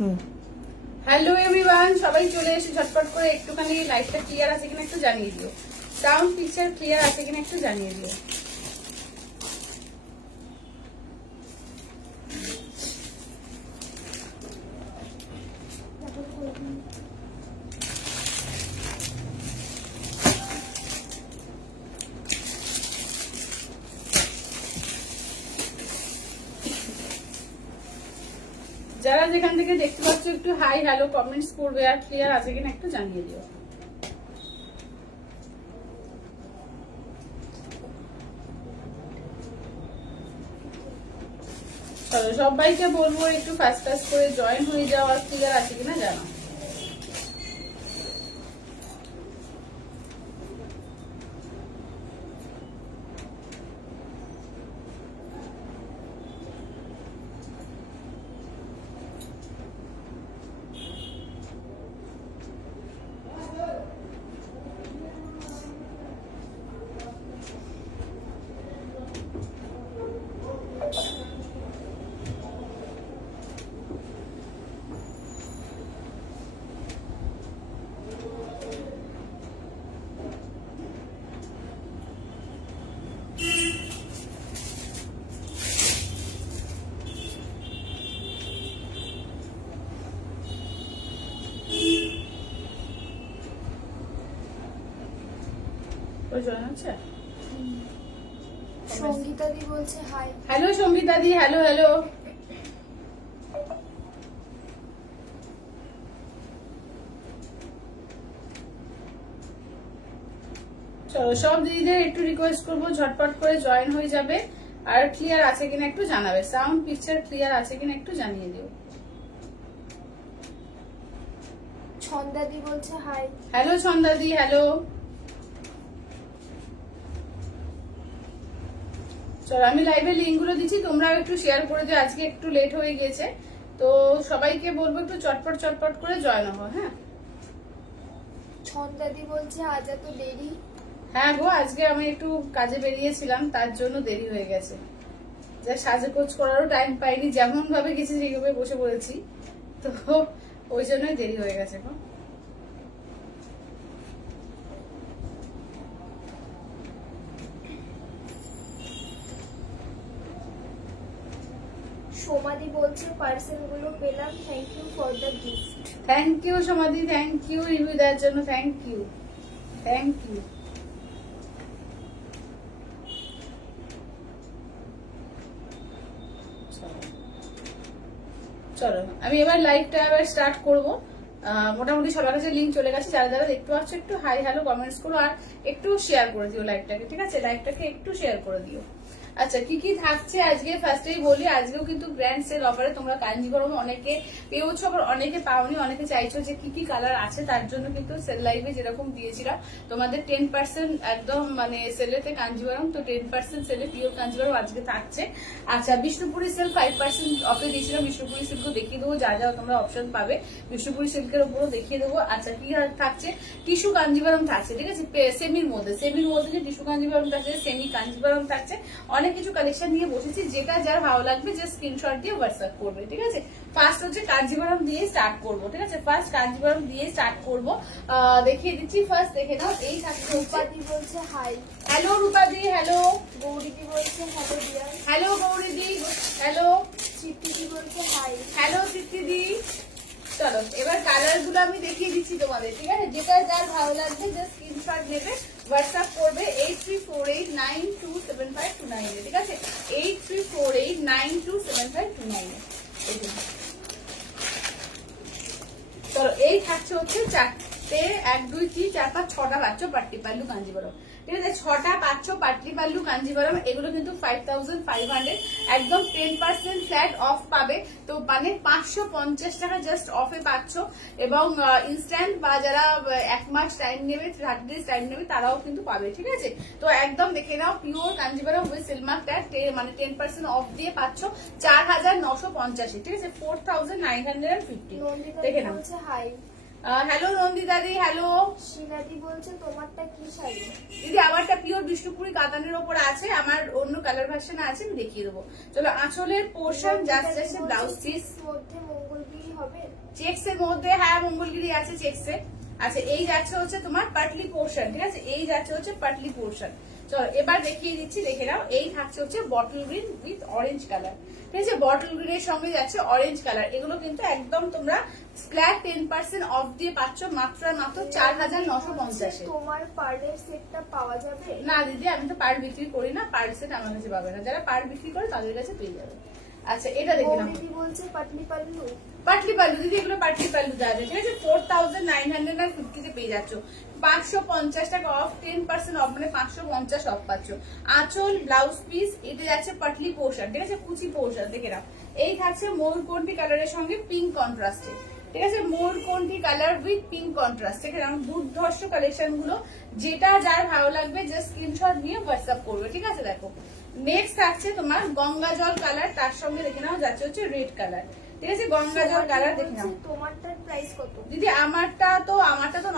Hello everyone, সবাই চলে এসে ঝটপট করে একটুখানি লাইটটা ক্লিয়ার আছে কিনা একটু জানিয়ে দিও। সাউন্ড পিকচার ক্লিয়ার আছে কিনা একটু জানিয়ে দিও। যারা যেখান থেকে দেখতে পাচ্ছ একটু হাই হ্যালো কমেন্টস করবে, আর ক্লিয়ার আছে কিনা একটু জানিয়ে দিও। চলো সবাইকে বলবো একটু ফাস্ট ফাস্ট করে জয়েন হয়ে যাও, আর ক্লিয়ার আছে কিনা জানো। সঙ্গীতা দি বলছে হাই। হ্যালো সঙ্গীতা দি, হ্যালো হ্যালো। চলো সব দিদিদের একটু রিকোয়েস্ট করবো ঝটপট করে জয়েন হয়ে যাবে, আর ক্লিয়ার আছে কিনা একটু জানাবে। সাউন্ড পিকচার ক্লিয়ার আছে কিনা একটু জানিয়ে দিও। ছন্দা দি বলছে হাই। হ্যালো ছন্দা দি, হ্যালো। চলো আমি লাইভে লিঙ্ক গুলো দিচ্ছি, তোমরাও একটু শেয়ার করে দিও। আজকে একটু লেট হয়ে গেছে, তো সবাইকে বলবো একটু চটপট চটপট করে জয়েন হবো। হ্যাঁ ছন্দা দি বলছে আজ এত দেরি। হ্যাঁ গো, আজকে আমি একটু কাজে বেরিয়েছিলাম, তার জন্য দেরি হয়ে গেছে। যা সাজগোজ করারও টাইম পাইনি, যেমন ভাবে গেছি সেইভাবে বসে পড়েছি, তো ওই জন্যই দেরি হয়ে গেছে গো। সোমাদি বলছে পার্সেল গুলো পেলাম, thank you for the gift. Thank you Samadhi, thank you review দেওয়ার জন্য, থ্যাংক ইউ থ্যাংক ইউ। চলো আমি এবার লাইভটা এবার স্টার্ট করবো। মোটামুটি সবার কাছে লিঙ্ক চলে গেছে, যারা যারা দেখতে পাচ্ছ একটু হাই হ্যালো কমেন্টস করো, আর একটু শেয়ার করে দিও লাইভটাকে, ঠিক আছে? লাইভটাকে একটু শেয়ার করে দিও। আচ্ছা কি কি থাকছে আজকে ফার্স্টেই বলি, আজকেও কিন্তু গ্র্যান্ড সেল অফারে তোমরা কাঞ্জিভরম অনেকে পেয়েছো, আবার অনেকে পাওনি, অনেকে চাইছো যে কি কি কালার আছে, তার জন্য কিন্তু সেল লাইভে যেরকম দিয়েছিলাম তোমাদের 10% একদম মানে সেলেতে কাঞ্জিভরম, তো 10% সেলে পিওর কাঞ্জিভরম আজকে থাকছে। আচ্ছা বিষ্ণুপুরি সেল 5% অফে দিয়েছিলাম, বিষ্ণুপুরি সিল্কও দেখিয়ে দেবো, যা যা তোমরা অপশন পাবে বিষ্ণুপুরি সিল্কের উপরও দেখিয়ে দেবো। আচ্ছা কি থাকছে, টিস্যু কাঞ্জিভরম থাকছে, ঠিক আছে? সেমির মধ্যে যে টিস্যু কাঞ্জিভরম থাকছে, সেমি কাঞ্জিভরম থাকছে, অনেক কিছু কালেকশন নিয়ে বসেছি, যেটা যার ভালো লাগবে যে স্ক্রিনশট দিয়ে হোয়াটসঅ্যাপ করবে, ঠিক আছে? ফার্স্ট হচ্ছে কাঞ্জিভরম দিয়ে স্টার্ট করবো, ঠিক আছে? ফার্স্ট কাঞ্জিভরম দিয়ে স্টার্ট করবো, দেখিয়ে দিচ্ছি। ফার্স্ট দেখে নাও, এই থাকছে রূপাদি বলছে hi. Hello Rupadi, hello. Gouridi বলছে hello dear. Hello Gouridi, hello. Chittidi বলছে হাই। হ্যালো চিত্তিদি। চলো এবার কালার গুলো আমি দেখিয়ে দিচ্ছি তোমাদের, ঠিক আছে? যেটা যার ভালো লাগবে জাস্ট স্ক্রিনশট নেবে, হোয়াটসঅ্যাপ করবে 8348927529, ঠিক আছে? 8348927529। চলো এই থাকছে হচ্ছে চারটে, 1 2 3 4 5 6টা পাচ্ছ পাট্টি পাল্লু কাঞ্জিভরম, ঠিক আছে? 6টা পাচ্ছ পাট্টি পাল্লু কাঞ্জিভরম, এগুলো কিন্তু 5500, একদম 10% ফ্ল্যাট অফ পাবে, তো মানে 550 টাকা জাস্ট অফে পাচ্ছ। এবং ইনস্ট্যান্ট বা যারা 1 মাস টাইম নেবে, 30 ডেজ টাইম নেবে, তারাও কিন্তু পাবে, ঠিক আছে? তো একদম দেখে নাও, pure Kanjivaram with seal mark tag, মানে 10% অফ দিয়ে পাচ্ছ 4950, ঠিক আছে? 4950 দেখে নাও। হাই। হ্যালো নন্দিতা দি, হ্যালো। শিলাদি বলছে তোমারটা কি শাড়ি? দিদি আমারটা পিওর বিষ্ণুপুরি কাতানের ওপর আছে, আমার অন্য কালার ভার্সন আছে, আমি দেখিয়ে দেবো। চলো আঁচলের পোর্শন জাস্ট ব্লাউজ পিস মধ্যে মঙ্গলগিরি হবে। চেক্স এর মধ্যে, হ্যাঁ মঙ্গলগিরি আছে চেক্সে। আচ্ছা এই যাচ্ছে হচ্ছে তোমার পাটলি পোর্শন, ঠিক আছে, এই যাচ্ছে হচ্ছে পাটলি পোর্শন। চলো এবার দেখিয়ে দিচ্ছি, দেখে নাও। এই থাকছে হচ্ছে bottle green with orange colour, ঠিক আছে, বটল গ্রিনের সঙ্গে যাচ্ছে অরেঞ্জ কালার। এগুলো কিন্তু একদম তোমরা ফ্ল্যাট 10% অফ দিয়ে পাচ্ছ মাত্র 4,950-এ। তোমার পার্লের সেটটা পাওয়া যাবে? না দিদি, আমি তো পার বিক্রি করি না, পার সেট আমার কাছে পাবে না, যারা পার বিক্রি করে তাদের কাছে পেয়ে যাবে। আচ্ছা এটা দেখে নাও, দিদি বলছে পাটলি পাল্লু। পাটলি পাল্লু দিদি, এগুলো পাটলি পাল্লু দেওয়া যায়, ঠিক আছে, 4,950 পেয়ে যাচ্ছ। 550 টাকা অফ, 10% অফ, মানে 550 অফ পাচ্ছ। আঁচল, ব্লাউজ পিস, এটা যাচ্ছে পাটলি পোর্শন, ঠিক আছে, কুচি পোর্শন, দেখে নাও। এই থাকছে ময়ূরকণ্ঠী কালারের সঙ্গে পিঙ্ক কন্ট্রাস্টে, ঠিক আছে, ময়ূরকণ্ঠী কালার উইথ পিঙ্ক কন্ট্রাস্ট, ঠিক আছে। দুর্ধর্ষ কালেকশন গুলো, যেটা যার ভালো লাগবে যে স্ক্রিনশট নিয়ে হোয়াটসঅ্যাপ করবে, ঠিক আছে। দেখো নেক্সট থাকছে তোমার গঙ্গা জল কালার, তার সঙ্গে দেখে নাও যাচ্ছে হচ্ছে রেড কালার, ঠিক আছে, গঙ্গা জল কালার দেখে নাও। তোমারটার প্রাইস কত দিদি? আমারটা তো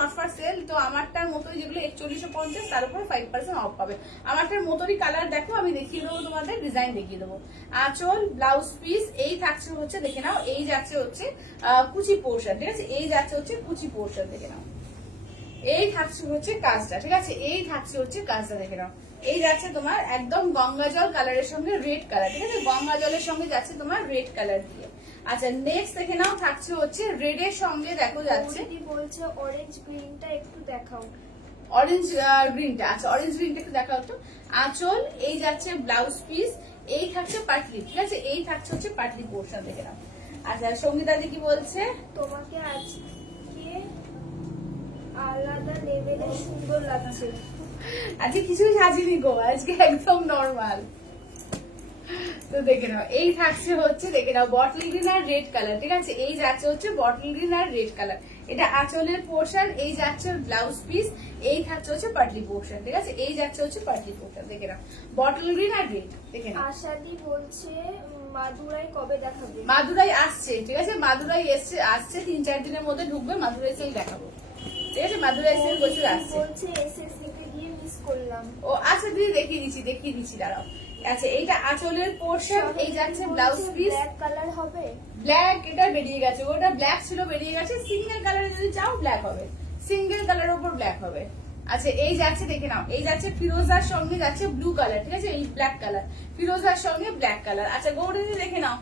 নট ফর সেল, তো আমারটার মতোই যেগুলো 4150, তার উপর 5% অফ পাবে। আমারটার মতোই কালার দেখো, আমি দেখিয়ে দেবো তোমাদের, ডিজাইন দেখিয়ে দেবো। আঁচল, ব্লাউজ পিস, এই থাকছে হচ্ছে দেখে নাও, এই যাচ্ছে হচ্ছে কুচি পোর্শন, ঠিক আছে, এই যাচ্ছে হচ্ছে কুচি পোর্শন, দেখে নাও। এই থাকছে হচ্ছে কাজটা, ঠিক আছে, এই থাকছে হচ্ছে কাজটা, দেখে নাও। এই যাচ্ছে তোমার একদম গঙ্গা জল কালারের সঙ্গে রেড কালার, ঠিক আছে, গঙ্গা জলের সঙ্গে যাচ্ছে তোমার রেড কালার দিয়ে। আচ্ছা নেক্সট দেখে নাও, থাকছে হচ্ছে রেড এর সঙ্গে দেখো যাচ্ছে, দিদি বলছে অরেঞ্জ গ্রিনটা একটু দেখাও। অরেঞ্জ গ্রিনটা, আচ্ছা অরেঞ্জ গ্রিনটা একটু দেখাও তো। আঁচল, এই যাচ্ছে ব্লাউজ পিস, এই থাকছে পাটলি, ঠিক আছে, এই থাকছে হচ্ছে পাটলি পোর্শন, দেখে নাও। আচ্ছা সঙ্গীতা দি কি বলছে? তোমাকে আজকে আলাদা লেভেলে সুন্দর লাগছে। আজকে কিছুই সাজিনি গো, আজকে একদম নরমাল। তো দেখে নাও, এই থাকছে হচ্ছে দেখে নাও বটল গ্রিন আর রেড কালার, ঠিক আছে, এই যাচ্ছে হচ্ছে বটল গ্রিন আর রেড কালার, এটা আঁচলের পোর্শন, এই যাচ্ছে ব্লাউজ পিস, এই থাকছে হচ্ছে পাটলি পোর্শন, ঠিক আছে, এই যাচ্ছে হচ্ছে পাটলি পোর্শন, দেখে নাও বটল গ্রিন আর রেড, দেখে নাও। আশাদি বলছে মাদুরাই কবে দেখাবে? মাদুরাই আসছে, ঠিক আছে, মাদুরাই আসছে 3-4 দিনের মধ্যে ঢুকবে, মাদুরাই সেল দেখাবো, ঠিক আছে, মাদুরাই সেল বছর আসছে। বলছে এসএসসি তে গিয়ে মিস করলাম। ও আচ্ছা দিদি, দেখিয়ে দিচ্ছি দাঁড়াও। আচ্ছা এইটা আঁচলের পোর্শন, এই যাচ্ছে ব্লাউজ পিস, ব্ল্যাক কালার হবে। ব্ল্যাক এটা বেরিয়ে গেছে, ওটা ব্ল্যাক ছিল বেরিয়ে গেছে, সিঙ্গেল কালারে যদি চাও ব্ল্যাক হবে, সিঙ্গেল কালারের উপর ব্ল্যাক হবে। আচ্ছা এই যাচ্ছে দেখে নাও, এই যাচ্ছে ফিরোজার সঙ্গে যাচ্ছে ব্লু কালার, ঠিক আছে, এই ব্ল্যাক কালার, ফিরোজার সঙ্গে ব্ল্যাক কালার। আচ্ছা গৌরী দিদি দেখে নাও,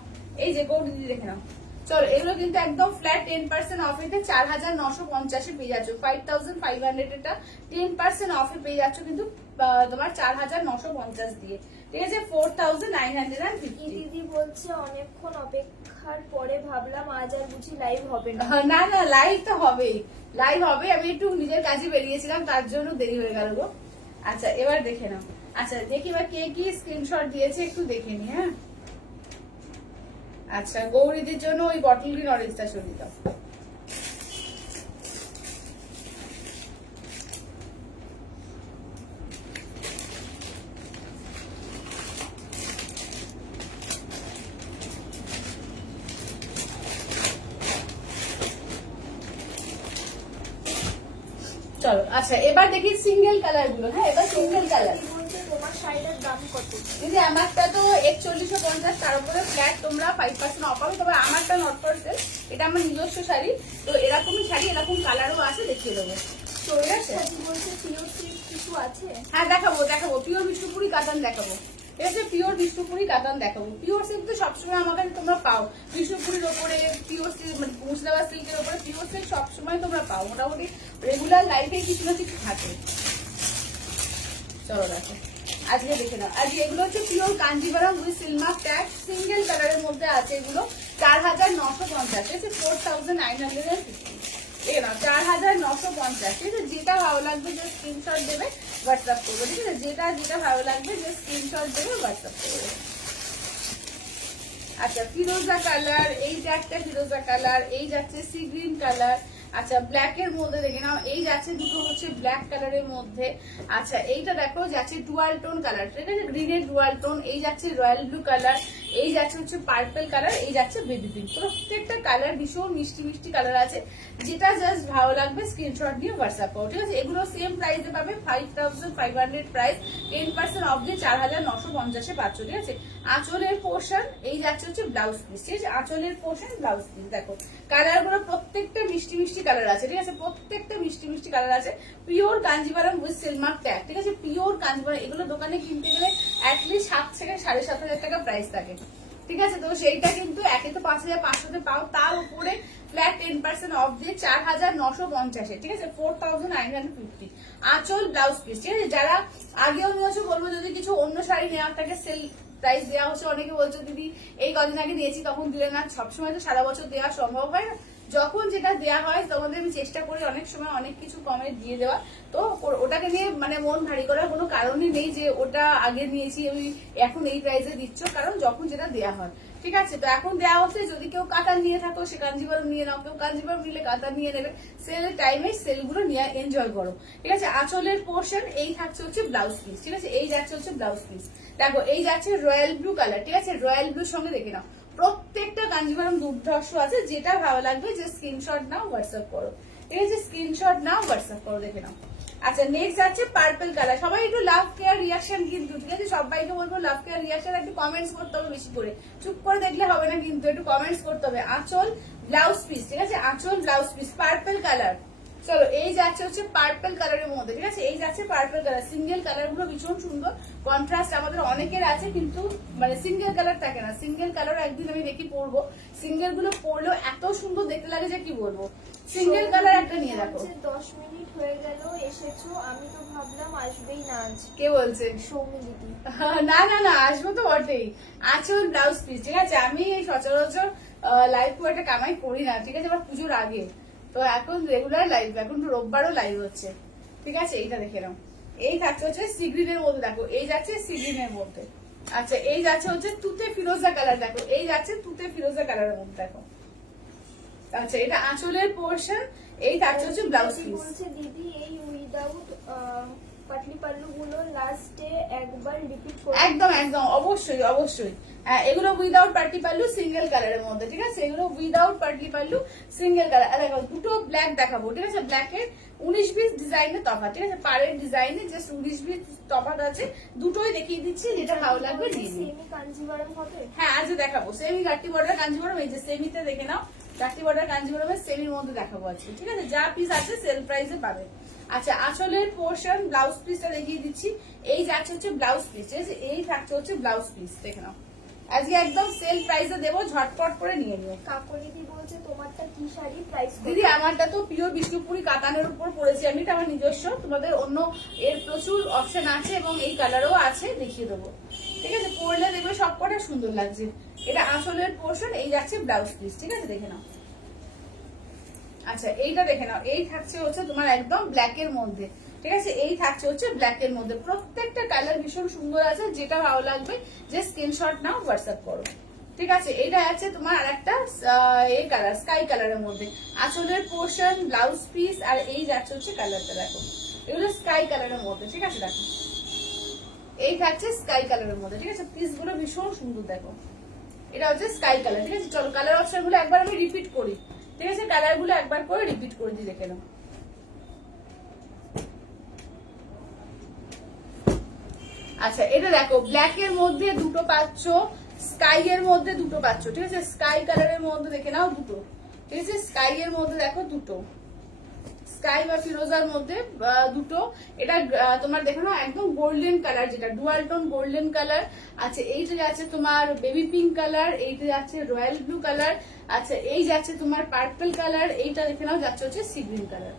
এই যে গৌরী দিদি দেখে নাও। চলো এগুলো কিন্তু একদম ফ্ল্যাট 10% অফ, এতে 4,950 পেয়ে যাচ্ছ, 5,500 এটা 10% অফে পেয়ে যাচ্ছ কিন্তু তোমার 4,950 দিয়ে, ঠিক আছে, 4,950। দিদি বলছে অনেকক্ষণ অপেক্ষার পরে ভাবলাম আজ আর বুঝি লাইভ হবে না। না না, লাইভ তো হবেই, লাইভ হবে, আমি একটু নিজের কাজে বেরিয়েছিলাম তার জন্য দেরি হয়ে গেল গো। আচ্ছা এবার দেখে নাও, আচ্ছা দেখি এবার কে কি স্ক্রিনশট দিয়েছে একটু দেখে নি, হ্যাঁ। আচ্ছা গৌরীদের জন্য ওই বটল গ্রিন অরেঞ্জটা সরিয়ে দাও। চলো আচ্ছা এবার দেখি সিঙ্গেল কালার গুলো, হ্যাঁ এবার সিঙ্গেল কালার। তোমার শাড়িটার দাম কত? দিদি আমারটা তো 4150, তার উপরে ফ্ল্যাট তোমরা 5% অফ পাবে, তবে আমারটা নট ফর সেল, এটা আমার নিজস্ব শাড়ি, তো এরকমই শাড়ি, এরকম কালারও আছে, দেখিয়ে দেবো, ঠিক আছে। বলছে পিওর সিল্ক কিছু আছে? হ্যাঁ দেখাবো, পিওর বিষ্ণুপুরি কাতান দেখাবো, ঠিক আছে, পিওর বিষ্ণুপুরি কাতান দেখাবো। পিওর সিল্ক তো সবসময় আমার কাছে তোমরা পাও, বিষ্ণুপুরির ওপরে পিওর সিল্ক, মানে মুর্শিদাবাদ সিল্কের ওপরে পিওর সিল্ক সবসময় তোমরা পাও, মোটামুটি রেগুলার লাইফে কিছু না কিছু থাকে। চলো দেখো আজকে দেখে নাও, আজকে এগুলো হচ্ছে pure Kanjivaram with seal mark tag, single কালারের মধ্যে আছে, এগুলো 4,950, ঠিক আছে, 4,950, ঠিক আছে, 4,950, ঠিক আছে, যেটা ভালো লাগবে যে স্ক্রিনশট দেবে হোয়াটসঅ্যাপ করবে, ঠিক আছে, যেটা ভালো লাগবে যে স্ক্রিনশট দেবে হোয়াটসঅ্যাপ করবে। আচ্ছা ফিরোজা কালার, এই যে একটা ফিরোজা কালার, এই যাচ্ছে সি গ্রিন কালার, আচ্ছা ব্ল্যাক এর মধ্যে দেখে নাও, এই যাচ্ছে দুটো হচ্ছে ব্ল্যাক কালারের মধ্যে। আচ্ছা এইটা দেখো যাচ্ছে ডুয়াল টোন কালার, ঠিক আছে, গ্রিনের ডুয়াল টোন, এই যাচ্ছে রয়্যাল ব্লু কালার, এই যাচ্ছে হচ্ছে পার্পল কালার, এই যাচ্ছে বেবি পিঙ্ক। প্রত্যেকটা কালার ভীষণ মিষ্টি মিষ্টি কালার আছে, যেটা জাস্ট ভালো লাগবে স্ক্রিনশট দিয়ে হোয়াটসঅ্যাপ করো, ঠিক আছে। এগুলো সেম প্রাইসে পাবে, 5500 প্রাইস, 10% অফ দিয়ে 4950 পাচ্ছ, ঠিক আছে। আঁচলের পোর্শন এই যাচ্ছে হচ্ছে ব্লাউজ পিস, ঠিক আছে, আঁচলের পোর্শন ব্লাউজ পিস। দেখো কালার গুলো প্রত্যেকটা মিষ্টি মিষ্টি কালার আছে, ঠিক আছে, প্রত্যেকটা মিষ্টি মিষ্টি কালার আছে। Pure Kanjivaram with seal mark tag, ঠিক আছে, পিওর কাঞ্জিভারাম। এগুলো দোকানে কিনতে গেলে অ্যাটলিস্ট 7 থেকে 7,500 টাকা প্রাইস থাকে, ঠিক আছে। তো সেইটা কিন্তু একে তো 5500 পাও, তার উপরে ফ্ল্যাট 10% অফ দিয়ে 4950, ঠিক আছে, 4950। আঁচল ব্লাউজ পিস, ঠিক আছে। যারা আগেও নিয়েছো বলবো যদি কিছু অন্য শাড়ি নেওয়ার থাকে সেল প্রাইস দেওয়া হচ্ছে। অনেকে বলছো দিদি এই কদিন আগে নিয়েছি তখন দিলে না, সবসময় তো সারা বছর দেওয়া সম্ভব হয় না। যখন যেটা দেওয়া হয় তোমাদের আমি চেষ্টা করি অনেক সময় অনেক কিছু কমে দিয়ে দেওয়া। তো ওটাকে নিয়ে মানে মন ভারী করার কোনো কারণই নেই যে ওটা আগে নিয়েছি আমি এখন এই প্রাইসে দিচ্ছ, কারণ যখন যেটা দেওয়া হয়, ঠিক আছে। তো এখন দেওয়া হচ্ছে, যদি কেউ কাতার নিয়ে থাকো সে কাঞ্জিভারম নিয়ে নাও, কেউ কাঞ্জিভারম নিলে কাতার নিয়ে নেবে। সেলের টাইমে সেলগুলো নিয়ে এনজয় করো, ঠিক আছে। আঁচলের পোর্শন এই থাকছে হচ্ছে ব্লাউজ পিস, ঠিক আছে, এই যাচ্ছে হচ্ছে ব্লাউজ পিস। দেখো এই যাচ্ছে রয়্যাল ব্লু কালার, ঠিক আছে, রয়্যাল ব্লুর সঙ্গে দেখে নাও প্রত্যেকটা কাঞ্জিভারম দুর্ধর্ষ আছে, যেটা ভালো লাগবে যে স্ক্রিনশট নাও হোয়াটসঅ্যাপ করো, ঠিক আছে, স্ক্রিনশট নাও হোয়াটসঅ্যাপ করো, দেখে নাও। আচ্ছা নেক্সট যাচ্ছে পার্পল কালার। সবাই একটু লাভ কেয়ার রিয়াকশন কিন্তু, ঠিক আছে, সবাইকে বলবো লাভ কেয়ার রিয়াকশন একটু কমেন্টস করতে হবে বেশি করে, চুপ করে দেখলে হবে না কিন্তু, একটু কমেন্টস করতে হবে। আঁচল ব্লাউজ পিস, ঠিক আছে, আঁচল ব্লাউজ পিস পার্পল কালার। চলো এই যাচ্ছে হচ্ছে পার্পল কালারের মধ্যে, ঠিক আছে, এই যাচ্ছে পার্পল কালার। সিঙ্গেল কালার গুলো ভীষণ সুন্দর, কন্ট্রাস্ট আমাদের অনেকের আছে কিন্তু মানে সিঙ্গেল কালার থাকে না। সিঙ্গেল কালার একদিন আমি দেখি পরবো, সিঙ্গেল গুলো পরলেও এত সুন্দর দেখতে লাগে যে কি বলবো। সিঙ্গেল কালার একটা নিয়ে রাখো। 10 মিনিট হয়ে গেল এসেছো, আমি তো ভাবলাম আসবেই না আজ। কে বলছে? সৌমি দিদি। না না না, আসবো তো বটেই। আঁচল ব্লাউজ পিস, ঠিক আছে। আমি এই সচরাচর লাইভ খুব একটা কামাই করি না, ঠিক আছে, আবার পুজোর আগে তো এখন রেগুলার লাইভ, এখন তো রোববারও লাইভ হচ্ছে, ঠিক আছে। এইটা দেখে নাও, এই থাকছে হচ্ছে সিগ্রিনের মধ্যে, দেখো এই যাচ্ছে সিগ্রিনের মধ্যে। আচ্ছা এই যাচ্ছে হচ্ছে তুতে ফিরোজা কালার, দেখো এই যাচ্ছে তুতে ফিরোজা কালারের মধ্যে, দেখো। আচ্ছা এটা আঁচলের পোর্শন, এই থাকছে হচ্ছে ব্লাউজ পিস। বলছে দিদি এই উইদাউট পাটলি পাল্লু গুলো লাস্টে একবার রিপিট করো। একদম একদম অবশ্যই অবশ্যই। এগুলো উইদাউট পার্টি পাল্লু সিঙ্গেল কালারের মধ্যে, ঠিক আছে, এগুলো without party pallu single colour. দেখো দুটো ব্ল্যাক দেখাবো, ঠিক আছে, ব্ল্যাকের 19-20 ডিজাইনের তফাৎ, ঠিক আছে, পাড়ের ডিজাইনে জাস্ট 19-20 তফাৎ আছে, দুটোই দেখিয়ে দিচ্ছি, যেটা ভালো লাগবে নিয়ে নিন। সেমি কাঞ্জিভারম হবে। হ্যাঁ আজ দেখাবো সেমি গাট্টি বর্ডার কাঞ্জিভারম, এই যে সেমিতে দেখে নাও, গাট্টি বর্ডার কাঞ্জিভারমের সেমির মধ্যে দেখাবো আজকে, ঠিক আছে, যা পিস আছে সেল প্রাইসে পাবে। আচ্ছা আঁচলের পোর্শন ব্লাউজ পিসটা দেখিয়ে দিচ্ছি, এই যাচ্ছে হচ্ছে ব্লাউজ পিস, ঠিক আছে, এই থাকছে হচ্ছে ব্লাউজ পিস, দেখে নাও, আজকে একদম সেল প্রাইসে দেবো, ঝটপট করে নিয়ে নিও। কাকলিদি বলছে তোমারটা কি শাড়ি প্রাইস? দিদি আমারটা তো পিওর বিষ্ণুপুরি কাতানের উপর পড়েছি আমি, এটা আমার নিজস্ব, তোমাদের অন্য এর প্রচুর অপশন আছে এবং এই কালারও আছে, দেখিয়ে দেবো, ঠিক আছে, পরলে দেখবে সবকটা সুন্দর লাগছে। এটা আঁচলের পোর্শন, এই যাচ্ছে ব্লাউজ পিস, ঠিক আছে, দেখে নাও। আচ্ছা এইটা দেখে নাও, এই থাকছে হচ্ছে তোমার একদম ব্ল্যাক এর মধ্যে, ঠিক আছে, এই থাকছে হচ্ছে ব্ল্যাক এর মধ্যে, প্রত্যেকটা কালার ভীষণ সুন্দর আছে, যেটা ভালো লাগবে যে স্ক্রিনশট নাও হোয়াটসঅ্যাপ করো, ঠিক আছে। এটা আছে তোমার আরেকটা এই কালার স্কাই কালারের মধ্যে, আঁচলের পোর্শন ব্লাউজ পিস, আর এই যাচ্ছে হচ্ছে কালারটা, দেখো এগুলো স্কাই কালারের মধ্যে, ঠিক আছে, দেখো এই থাকছে স্কাই কালারের মধ্যে, ঠিক আছে, পিস গুলো ভীষণ সুন্দর, দেখো এটা হচ্ছে স্কাই কালার, ঠিক আছে। চলো কালার অপশন গুলো একবার আমি রিপিট করি, ঠিক আছে, কালার গুলো একবার করে রিপিট করে দিই, দেখে নাও। আচ্ছা এটা দেখো ব্ল্যাক এর মধ্যে দুটো পাচ্ছ, স্কাই এর মধ্যে দুটো পাচ্ছ, ঠিক আছে, স্কাই কালারের মধ্যে দেখে নাও দুটো, ঠিক আছে, স্কাই এর মধ্যে দেখো দুটো, স্কাই বা ফিরোজার মধ্যে দুটো। এটা তোমার দেখো না একদম গোল্ডেন কালার, যেটা ডুয়াল টোন গোল্ডেন কালার। আচ্ছা এইটা যাচ্ছে তোমার বেবি পিঙ্ক কালার, এইটা যাচ্ছে রয়্যাল ব্লু কালার। আচ্ছা এই যাচ্ছে তোমার পার্পল কালার, এইটা দেখে নাও যাচ্ছে হচ্ছে সি গ্রিন কালার,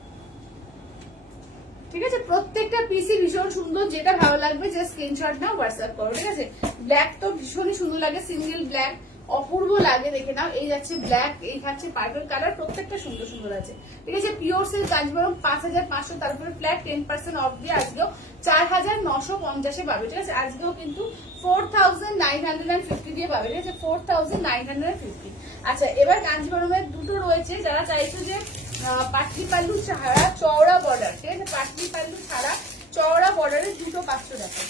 ঠিক আছে। প্রত্যেকটা পিসি ভীষণ সুন্দর, যেটা ভালো লাগবে যে স্ক্রিনশট নাও হোয়াটসঅ্যাপ করো, ঠিক আছে। ব্ল্যাক তো ভীষণই সুন্দর লাগে, সিঙ্গেল ব্ল্যাক অপূর্ব লাগে, দেখে নাও, এই যাচ্ছে ব্ল্যাক, এই থাকছে পার্পল কালার, প্রত্যেকটা সুন্দর সুন্দর আছে, ঠিক আছে। পিওর সিল্ক কাঞ্জিভারম 5500, তারপরে ফ্ল্যাট 10% অফ দিয়ে আজকেও 4950 পাবে, ঠিক আছে, আজকেও কিন্তু 4950 দিয়ে পাবে, ঠিক আছে, 4950। আচ্ছা এবার কাঞ্জিভারমের দুটো রয়েছে, যারা চাইছো যে পাটলি পাল্লু ছাড়া চওড়া বর্ডার, ঠিক আছে, পাটলি পাল্লু ছাড়া চওড়া বর্ডারে দুটো পাচ্ছ দেখো,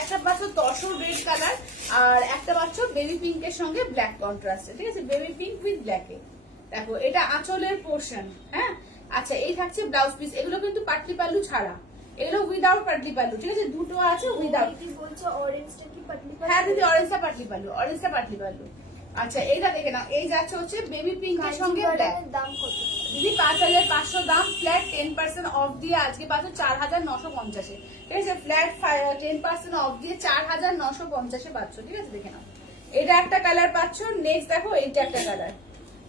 একটা পাচ্ছ তসর রেড কালার আর একটা পাচ্ছ বেবি পিঙ্কের সঙ্গে ব্ল্যাক কন্ট্রাস্টে, ঠিক আছে, বেবি পিঙ্ক উইথ ব্ল্যাকে। দেখো এটা আঁচলের পোর্শন, হ্যাঁ। আচ্ছা এই থাকছে ব্লাউজ পিস, এগুলো কিন্তু পাটলি পাল্লু ছাড়া, এগুলো উইদাউট পাটলি পাল্লু, ঠিক আছে, দুটো আছে উইদাউট। বলছে অরেঞ্জটা কি পাটলি পাল্লু? হ্যাঁ দিদি অরেঞ্জটা পাটলি পাল্লু, অরেঞ্জটা পাটলি পাল্লু। আচ্ছা এইটা দেখে নাও, এই যাচ্ছে হচ্ছে বেবি পিঙ্কের সঙ্গে ব্ল্যাক। দাম কত দিদি 5500 দাম, ফ্ল্যাট 10% অফ দিয়ে আজকে পাচ্ছ 4950, ঠিক আছে, ফ্ল্যাট 10% অফ দিয়ে 4950 পাচ্ছ, ঠিক আছে, দেখে নাও। এটা একটা কালার পাচ্ছ, নেক্সট দেখো এইটা একটা কালার,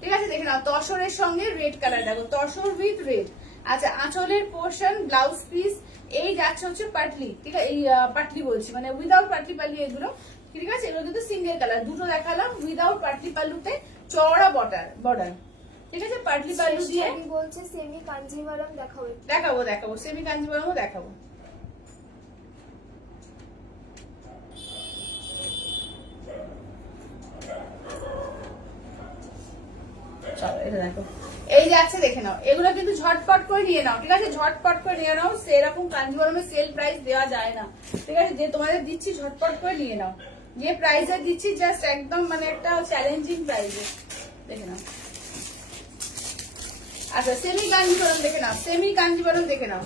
ঠিক আছে, দেখে নাও, তসরের সঙ্গে রেড কালার, দেখো তসর উইথ রেড। আচ্ছা আঁচলের পোর্শন ব্লাউজ পিস এই যাচ্ছে হচ্ছে পাটলি, ঠিক আছে, এই পাটলি বলছি মানে উইদাউট পাটলি পাল্লি এগুলো, ঠিক আছে, এগুলো কিন্তু সিঙ্গেল কালার, দুটো দেখালাম উইদাউট পাটলি পাল্লুতে চওড়া বর্ডার, ঠিক আছে, পাটলি পাল্লু দিয়ে। বলছে সেমি কাঞ্জিভারম দেখাবো, দেখাবো সেমি কাঞ্জিভারমও দেখাবো। চলো এটা দেখো, এই যাচ্ছে দেখে নাও, এগুলো কিন্তু ঝটপট করে নিয়ে নাও, ঠিক আছে, ঝটপট করে নিয়ে নাও, সেরকম কাঞ্জিভারমে সেল প্রাইস দেওয়া যায় না, ঠিক আছে, যে তোমাদের দিচ্ছি ঝটপট করে নিয়ে নাও, যে প্রাইসে দিচ্ছি জাস্ট একদম মানে একটা চ্যালেঞ্জিং প্রাইসে, দেখে নাও। আচ্ছা সেমি কাঞ্জিভারম দেখে নাও, সেমি কাঞ্জিভারম দেখে নাও,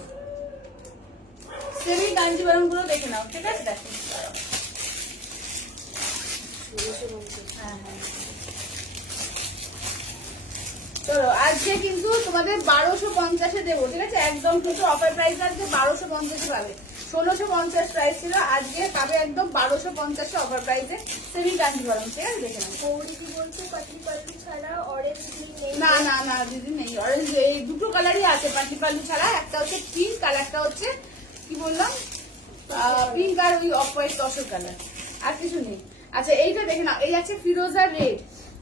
সেমি কাঞ্জিভারম গুলো দেখে নাও, ঠিক আছে, দেখো হ্যাঁ হ্যাঁ। চলো আজকে কিন্তু তোমাদের 1250 দেবো, ঠিক আছে, একদম কিন্তু অফার প্রাইস আজকে 1250 পাবে, 1650 প্রাইস ছিল, আজকে পাবে একদম 1250 অফার প্রাইসে সেমি কাঞ্জিভারম, ঠিক আছে, দেখে নাও। গৌরী বলছে পাটলি পাল্লু ছাড়া অরেঞ্জ নেই। না না না দিদি নেই, অরেঞ্জ এই দুটো কালারই আছে পাটলি পাল্লু ছাড়া, একটা হচ্ছে পিঙ্ক আর একটা হচ্ছে কি বললাম পিঙ্ক আর ওই অফ হোয়াইট তসর কালার, আর কিছু নেই। আচ্ছা এইটা দেখে নাও, এই আছে ফিরোজা রেড,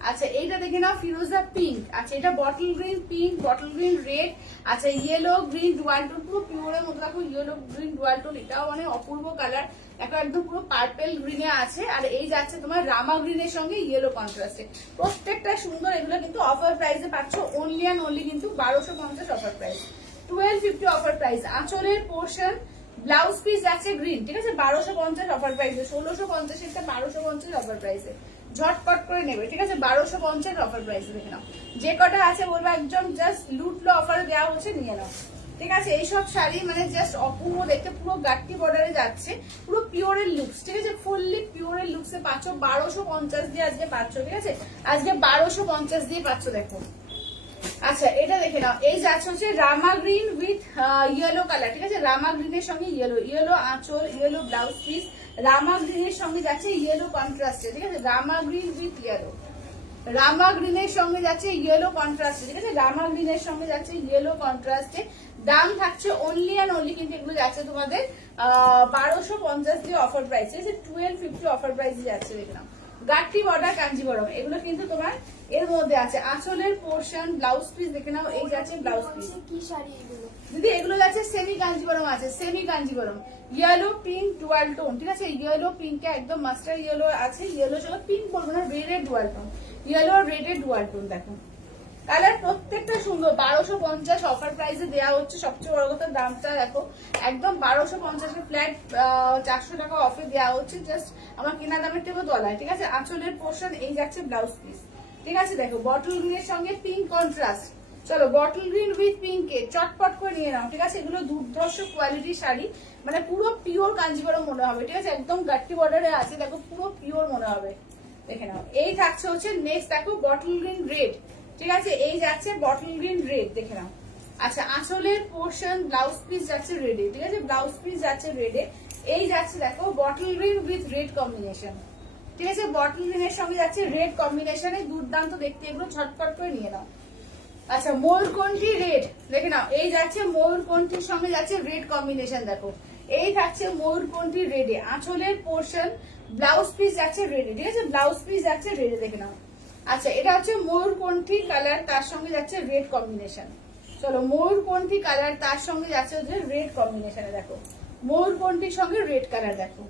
আচ্ছা এইটা দেখে নাও ফিরোজা পিঙ্ক, আচ্ছা এটা bottle green pink, bottle green red, আচ্ছা ইয়েলো গ্রিন ডুয়াল টোন, পুরো পিওরের মতো দেখো ইয়েলো গ্রিন ডুয়াল টোন, এটাও মানে অপূর্ব কালার, এখন একদম পুরো পার্পেল গ্রিনে আছে, আর এই যাচ্ছে তোমার রামা গ্রিনের সঙ্গে ইয়েলো কন্ট্রাস্টে, প্রত্যেকটা সুন্দর, এগুলো কিন্তু অফার প্রাইসে পাচ্ছ অনলি অ্যান্ড অনলি কিন্তু 1250 অফার প্রাইস, 1250 অফার প্রাইস। আঁচলের পোর্শন ব্লাউজ পিস যাচ্ছে গ্রিন, ঠিক আছে, 1250 অফার প্রাইসে, 1650 এটা 1250 অফার প্রাইসে, ঝটপট করে নেবে, ঠিক আছে, 1250 অফার প্রাইসে, দেখে নাও, যে কটা আছে বলবো একদম জাস্ট লুটলো অফারে দেওয়া হচ্ছে, নিয়ে নাও, ঠিক আছে। এইসব শাড়ি মানে জাস্ট অপূর্ব দেখতে, পুরো গাট্টি বর্ডারে যাচ্ছে, পুরো পিওরের লুকস, ঠিক আছে, ফুললি পিওরের লুকসে পাচ্ছ 1250 দিয়ে আজকে পাচ্ছ, ঠিক আছে, আজকে 1250 দিয়ে পাচ্ছ, দেখো। আচ্ছা এটা দেখে নাও, এই যাচ্ছে হচ্ছে রামা গ্রিন উইথ ইয়েলো কালার, ঠিক আছে, রামা গ্রিনের সঙ্গে ইয়েলো, ইয়েলো আঁচল, ইয়েলো ব্লাউজ পিস, রামা গ্রিনের সঙ্গে যাচ্ছে ইয়েলো কন্ট্রাস্টে, ঠিক আছে, রামা গ্রিন উইথ ইয়েলো, রামা গ্রিনের সঙ্গে যাচ্ছে ইয়েলো কন্ট্রাস্টে, ঠিক আছে, রামা গ্রিনের সঙ্গে যাচ্ছে ইয়েলো কন্ট্রাস্টে, দাম থাকছে অনলি অ্যান্ড অনলি কিন্তু এগুলো যাচ্ছে তোমাদের 1250 দিয়ে অফার প্রাইস, ঠিক আছে, 1250 অফার প্রাইস যাচ্ছে, দেখে নাও, গাট্টি বর্ডার কাঞ্জিভরম, এগুলো কিন্তু তোমার এর মধ্যে আছে। আঁচলের পোর্শন ব্লাউজ পিস দেখে নাও, এই যাচ্ছে ব্লাউজ পিস, কি শাড়ি এগুলো দিদি এগুলো যাচ্ছে সেমি কাঞ্জিভরম আছে, semi Kanjivaram, yellow pink dual tone, ঠিক আছে, ইয়েলো পিঙ্কে একদম মাস্টার ইয়েলো আছে, ইয়েলো চলো পিঙ্ক বলবো না, রেডের ডুয়াল টোন, ইয়েলো রেডের ডুয়াল টোন, দেখো কালার প্রত্যেকটা সুন্দর, 1250 অফার প্রাইসে দেওয়া হচ্ছে, সবচেয়ে বড় কথা দামটা দেখো একদম 1250 ফ্ল্যাট 400 টাকা অফে দেওয়া হচ্ছে, জাস্ট আমার কেনা দামের থেকে তলায়, ঠিক আছে। আঁচলের পোর্শন এই যাচ্ছে ব্লাউজ পিস, ঠিক আছে, দেখো বটল গ্রিনের সঙ্গে পিঙ্ক কন্ট্রাস্ট, চলো বটল গ্রিন উইথ পিঙ্কে চটপট করে নিয়ে নাও, ঠিক আছে, এগুলো দুর্ধর্ষ কোয়ালিটির শাড়ি, মানে পুরো পিওর কাঞ্জিভরম মনে হবে, ঠিক আছে, একদম গাট্টি বর্ডারে আছে, দেখো পুরো পিওর মনে হবে, দেখে নাও। এই থাকছে হচ্ছে নেক্সট দেখো বটল গ্রিন রেড, ঠিক আছে, এই যাচ্ছে বটল গ্রিন রেড, দেখে নাও। আচ্ছা আঁচলের পোর্শন ব্লাউজ পিস যাচ্ছে রেডে, ঠিক আছে, ব্লাউজ পিস যাচ্ছে রেডে, এই যাচ্ছে দেখো bottle green with red combination, ঠিক আছে, বটল গ্রিনের সঙ্গে যাচ্ছে রেড কম্বিনেশনে, দুর্দান্ত দেখতে, এগুলো ঝটপট করে নিয়ে নাও। আচ্ছা ময়ূরকণ্ঠী রেড দেখে নাও, এই যাচ্ছে ময়ূরকণ্ঠীর সঙ্গে যাচ্ছে রেড কম্বিনেশন, দেখো এই থাকছে ময়ূরকণ্ঠী রেডে, আঁচলের পোর্শন ব্লাউজ পিস যাচ্ছে রেডে, ঠিক আছে, ব্লাউজ পিস যাচ্ছে রেডে, দেখে নাও। আচ্ছা এটা হচ্ছে ময়ূরকণ্ঠী কালার, তার সঙ্গে যাচ্ছে রেড কম্বিনেশন, চলো ময়ূরকণ্ঠী কালার তার সঙ্গে যাচ্ছে হচ্ছে রেড কম্বিনেশনে, দেখো ময়ূরকণ্ঠীর সঙ্গে রেড কালার, দেখো।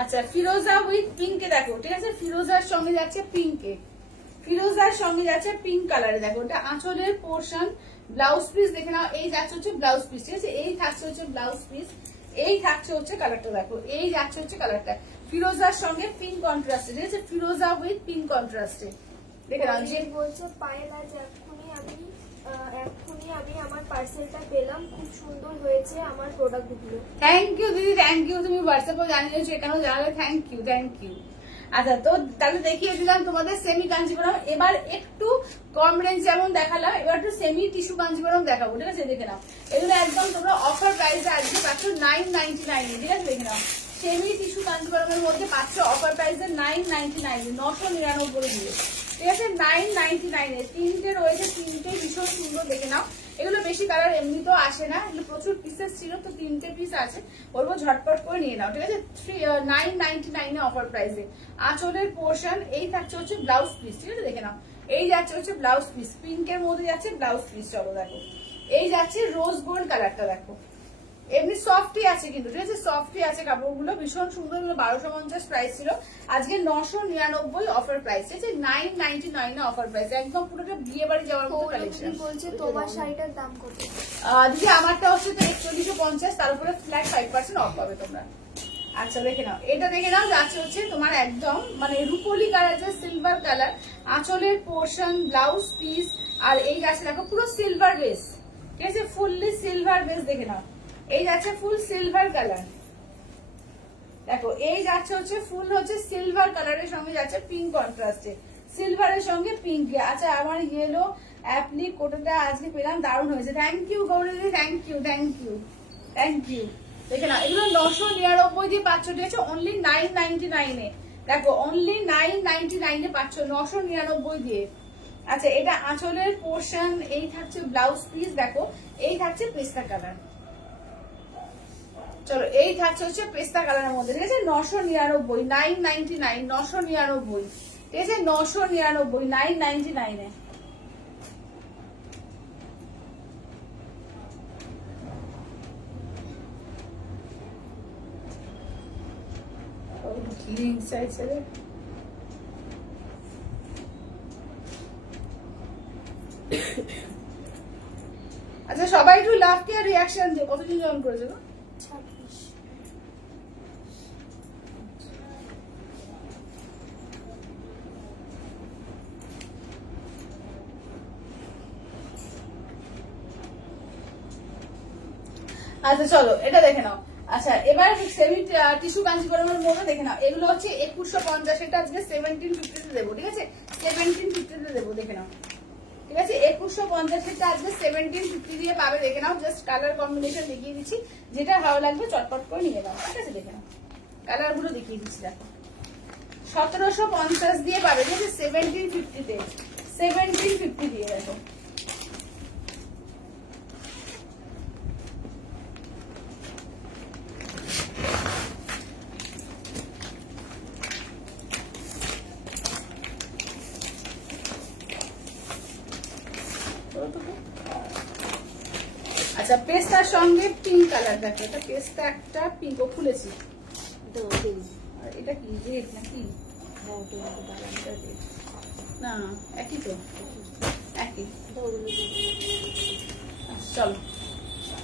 আচ্ছা ফিরোজা উইথ পিঙ্কে দেখো, ঠিক আছে, ফিরোজার সঙ্গে যাচ্ছে পিঙ্কে, ফিরোজার সঙ্গে যাচ্ছে পিঙ্ক কালারে, দেখো এটা আঁচলের পোর্শন, ব্লাউজ পিস দেখে নাও, এই যাচ্ছে হচ্ছে ব্লাউজ পিস, ঠিক আছে, এই থাকছে হচ্ছে ব্লাউজ পিস, এই থাকছে হচ্ছে কালারটা, দেখো এই যাচ্ছে হচ্ছে কালারটা ফিরোজার সঙ্গে পিঙ্ক কন্ট্রাস্টে, ঠিক আছে, ফিরোজা উইথ পিঙ্ক কন্ট্রাস্টে দেখে নাও। যে বলছে পায়েল আজ এক্ষুনি আমি আমার পার্সেলটা পেলাম, খুব সুন্দর হয়েছে আমার প্রোডাক্টগুলো। থ্যাংক ইউ দিদি, থ্যাংক ইউ, তুমি হোয়াটসঅ্যাপে জানিয়েছো, এখানেও জানালে থ্যাংক ইউ, থ্যাংক ইউ। আচ্ছা, তো তাহলে দেখিয়ে দিলাম তোমাদের সেমি কাঞ্জিপুরম। এবার একটু কম রেঞ্জ যেমন দেখালাম, এবার একটু সেমি টিস্যু কাঞ্জিপুরম দেখাবো, ঠিক আছে, দেখে নাও। এগুলো একদম তোমরা অফার প্রাইসে আজকে পাচ্ছ 999, ঠিক আছে, দেখে নাও। সেমি টিস্যু কাঞ্জিপুরমের মধ্যে পাচ্ছ অফার প্রাইসে 999, 999 দিয়ে, ঠিক আছে, 999 তিনটে রয়েছে, তিনটে ভীষণ সুন্দর, দেখে নাও। এগুলো বেশি কালার এমনিতেও আসে না, এগুলো প্রচুর পিসেস ছিল, তো তিনটে পিস আছে, বলবো ঝটপট করে নিয়ে নাও, ঠিক আছে, 999 অফার প্রাইসে। আঁচলের পোর্শন, এই থাকছে হচ্ছে ব্লাউজ পিস, ঠিক আছে, দেখে নাও, এই যাচ্ছে হচ্ছে ব্লাউজ পিস, পিঙ্কের মধ্যে যাচ্ছে ব্লাউজ পিস, চলো দেখো, এই যাচ্ছে রোজ গোল্ড কালারটা, দেখো এমনি সফটই আছে কিন্তু, ঠিক আছে, সফটই আছে, কাপড়গুলো ভীষণ সুন্দর, 1250 প্রাইস ছিল, আজকে 999 অফার প্রাইস, ঠিক আছে, 999 অফার প্রাইস, একদম পুরোটা বিয়ে বাড়ি যাওয়ার মতো কালেকশন। বলছে তোমার শাড়িটার দাম কত? দিদি আমারটা হচ্ছে তো 4150, তার উপরে ফ্ল্যাট 5% অফ পাবে তোমরা। আচ্ছা দেখে নাও, এটা দেখে নাও, যাচ্ছে হচ্ছে তোমার একদম মানে রুপোলি কালার, যে সিলভার কালার, আঁচলের পোর্শন, ব্লাউজ পিস, আর এই যাচ্ছে দেখো পুরো সিলভার বেস, ঠিক আছে, ফুললি সিলভার বেস, দেখে নাও, এই যাচ্ছে ফুল সিলভার কালার, দেখো এই যাচ্ছে হচ্ছে ফুল হচ্ছে সিলভার কালারের সঙ্গে যাচ্ছে পিঙ্ক কন্ট্রাস্টে, সিলভারের সঙ্গে পিঙ্ক। আচ্ছা, আমার ইয়েলো অ্যাপ্লিক কোটাটা আজকে পেলাম, দারুণ হয়েছে, থ্যাংক ইউ গৌরী দিদি, thank you, thank you, thank you. দেখে না, এগুলো 999 দিয়ে পাচ্ছ, ঠিক আছে, অনলি 999 দেখো, অনলি 999 পাচ্ছ 999 দিয়ে। আচ্ছা, এটা আঁচলের পোর্শন, এই থাকছে ব্লাউজ পিস, দেখো এই থাকছে পেস্তা কালার, চলো এই থাকছে হচ্ছে পেস্তা কালারের মধ্যে, ঠিক আছে, 999, 999, 999, ঠিক আছে, 999, 999 আচ্ছা, সবাই একটু লাভ কে রিয়াকশন দিও, কতজন জয়েন করেছে গো? 26। আচ্ছা চলো এটা দেখে নাও। আচ্ছা, এবার সেমি টিস্যু কাঞ্জিপুরমের মধ্যে দেখে নাও, এগুলো হচ্ছে 2150, এটা আজকে 1750 দেবো, ঠিক আছে, 1750 দেবো, দেখে নাও, ঠিক আছে, 2150 আজকে 1750 দিয়ে পাবে, দেখে নাও, জাস্ট কালার কম্বিনেশন দেখিয়ে দিচ্ছি, যেটা ভালো লাগবে চটপট করে নিয়ে নাও, ঠিক আছে, দেখে নাও কালার গুলো দেখিয়ে দিচ্ছি, দেখো 1750 দিয়ে পাবে, ঠিক আছে, 1750 তে, 1750 দিয়ে, দেখো আচ্ছা, পেস্তার সঙ্গে পিঙ্ক কালার, দেখো এটা পেস্তা, একটা পিঙ্কও খুলেছি, আর এটা কি রেড নাকি না, একই তো, একই, চলো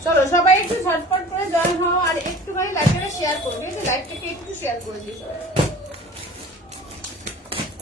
চলো সবাই একটু ঝটপট করে জয়েন হও, আর একটুখানি লাইভটা শেয়ার করবে, ঠিক আছে, লাইভটাকে একটু শেয়ার করে দিই সবাই।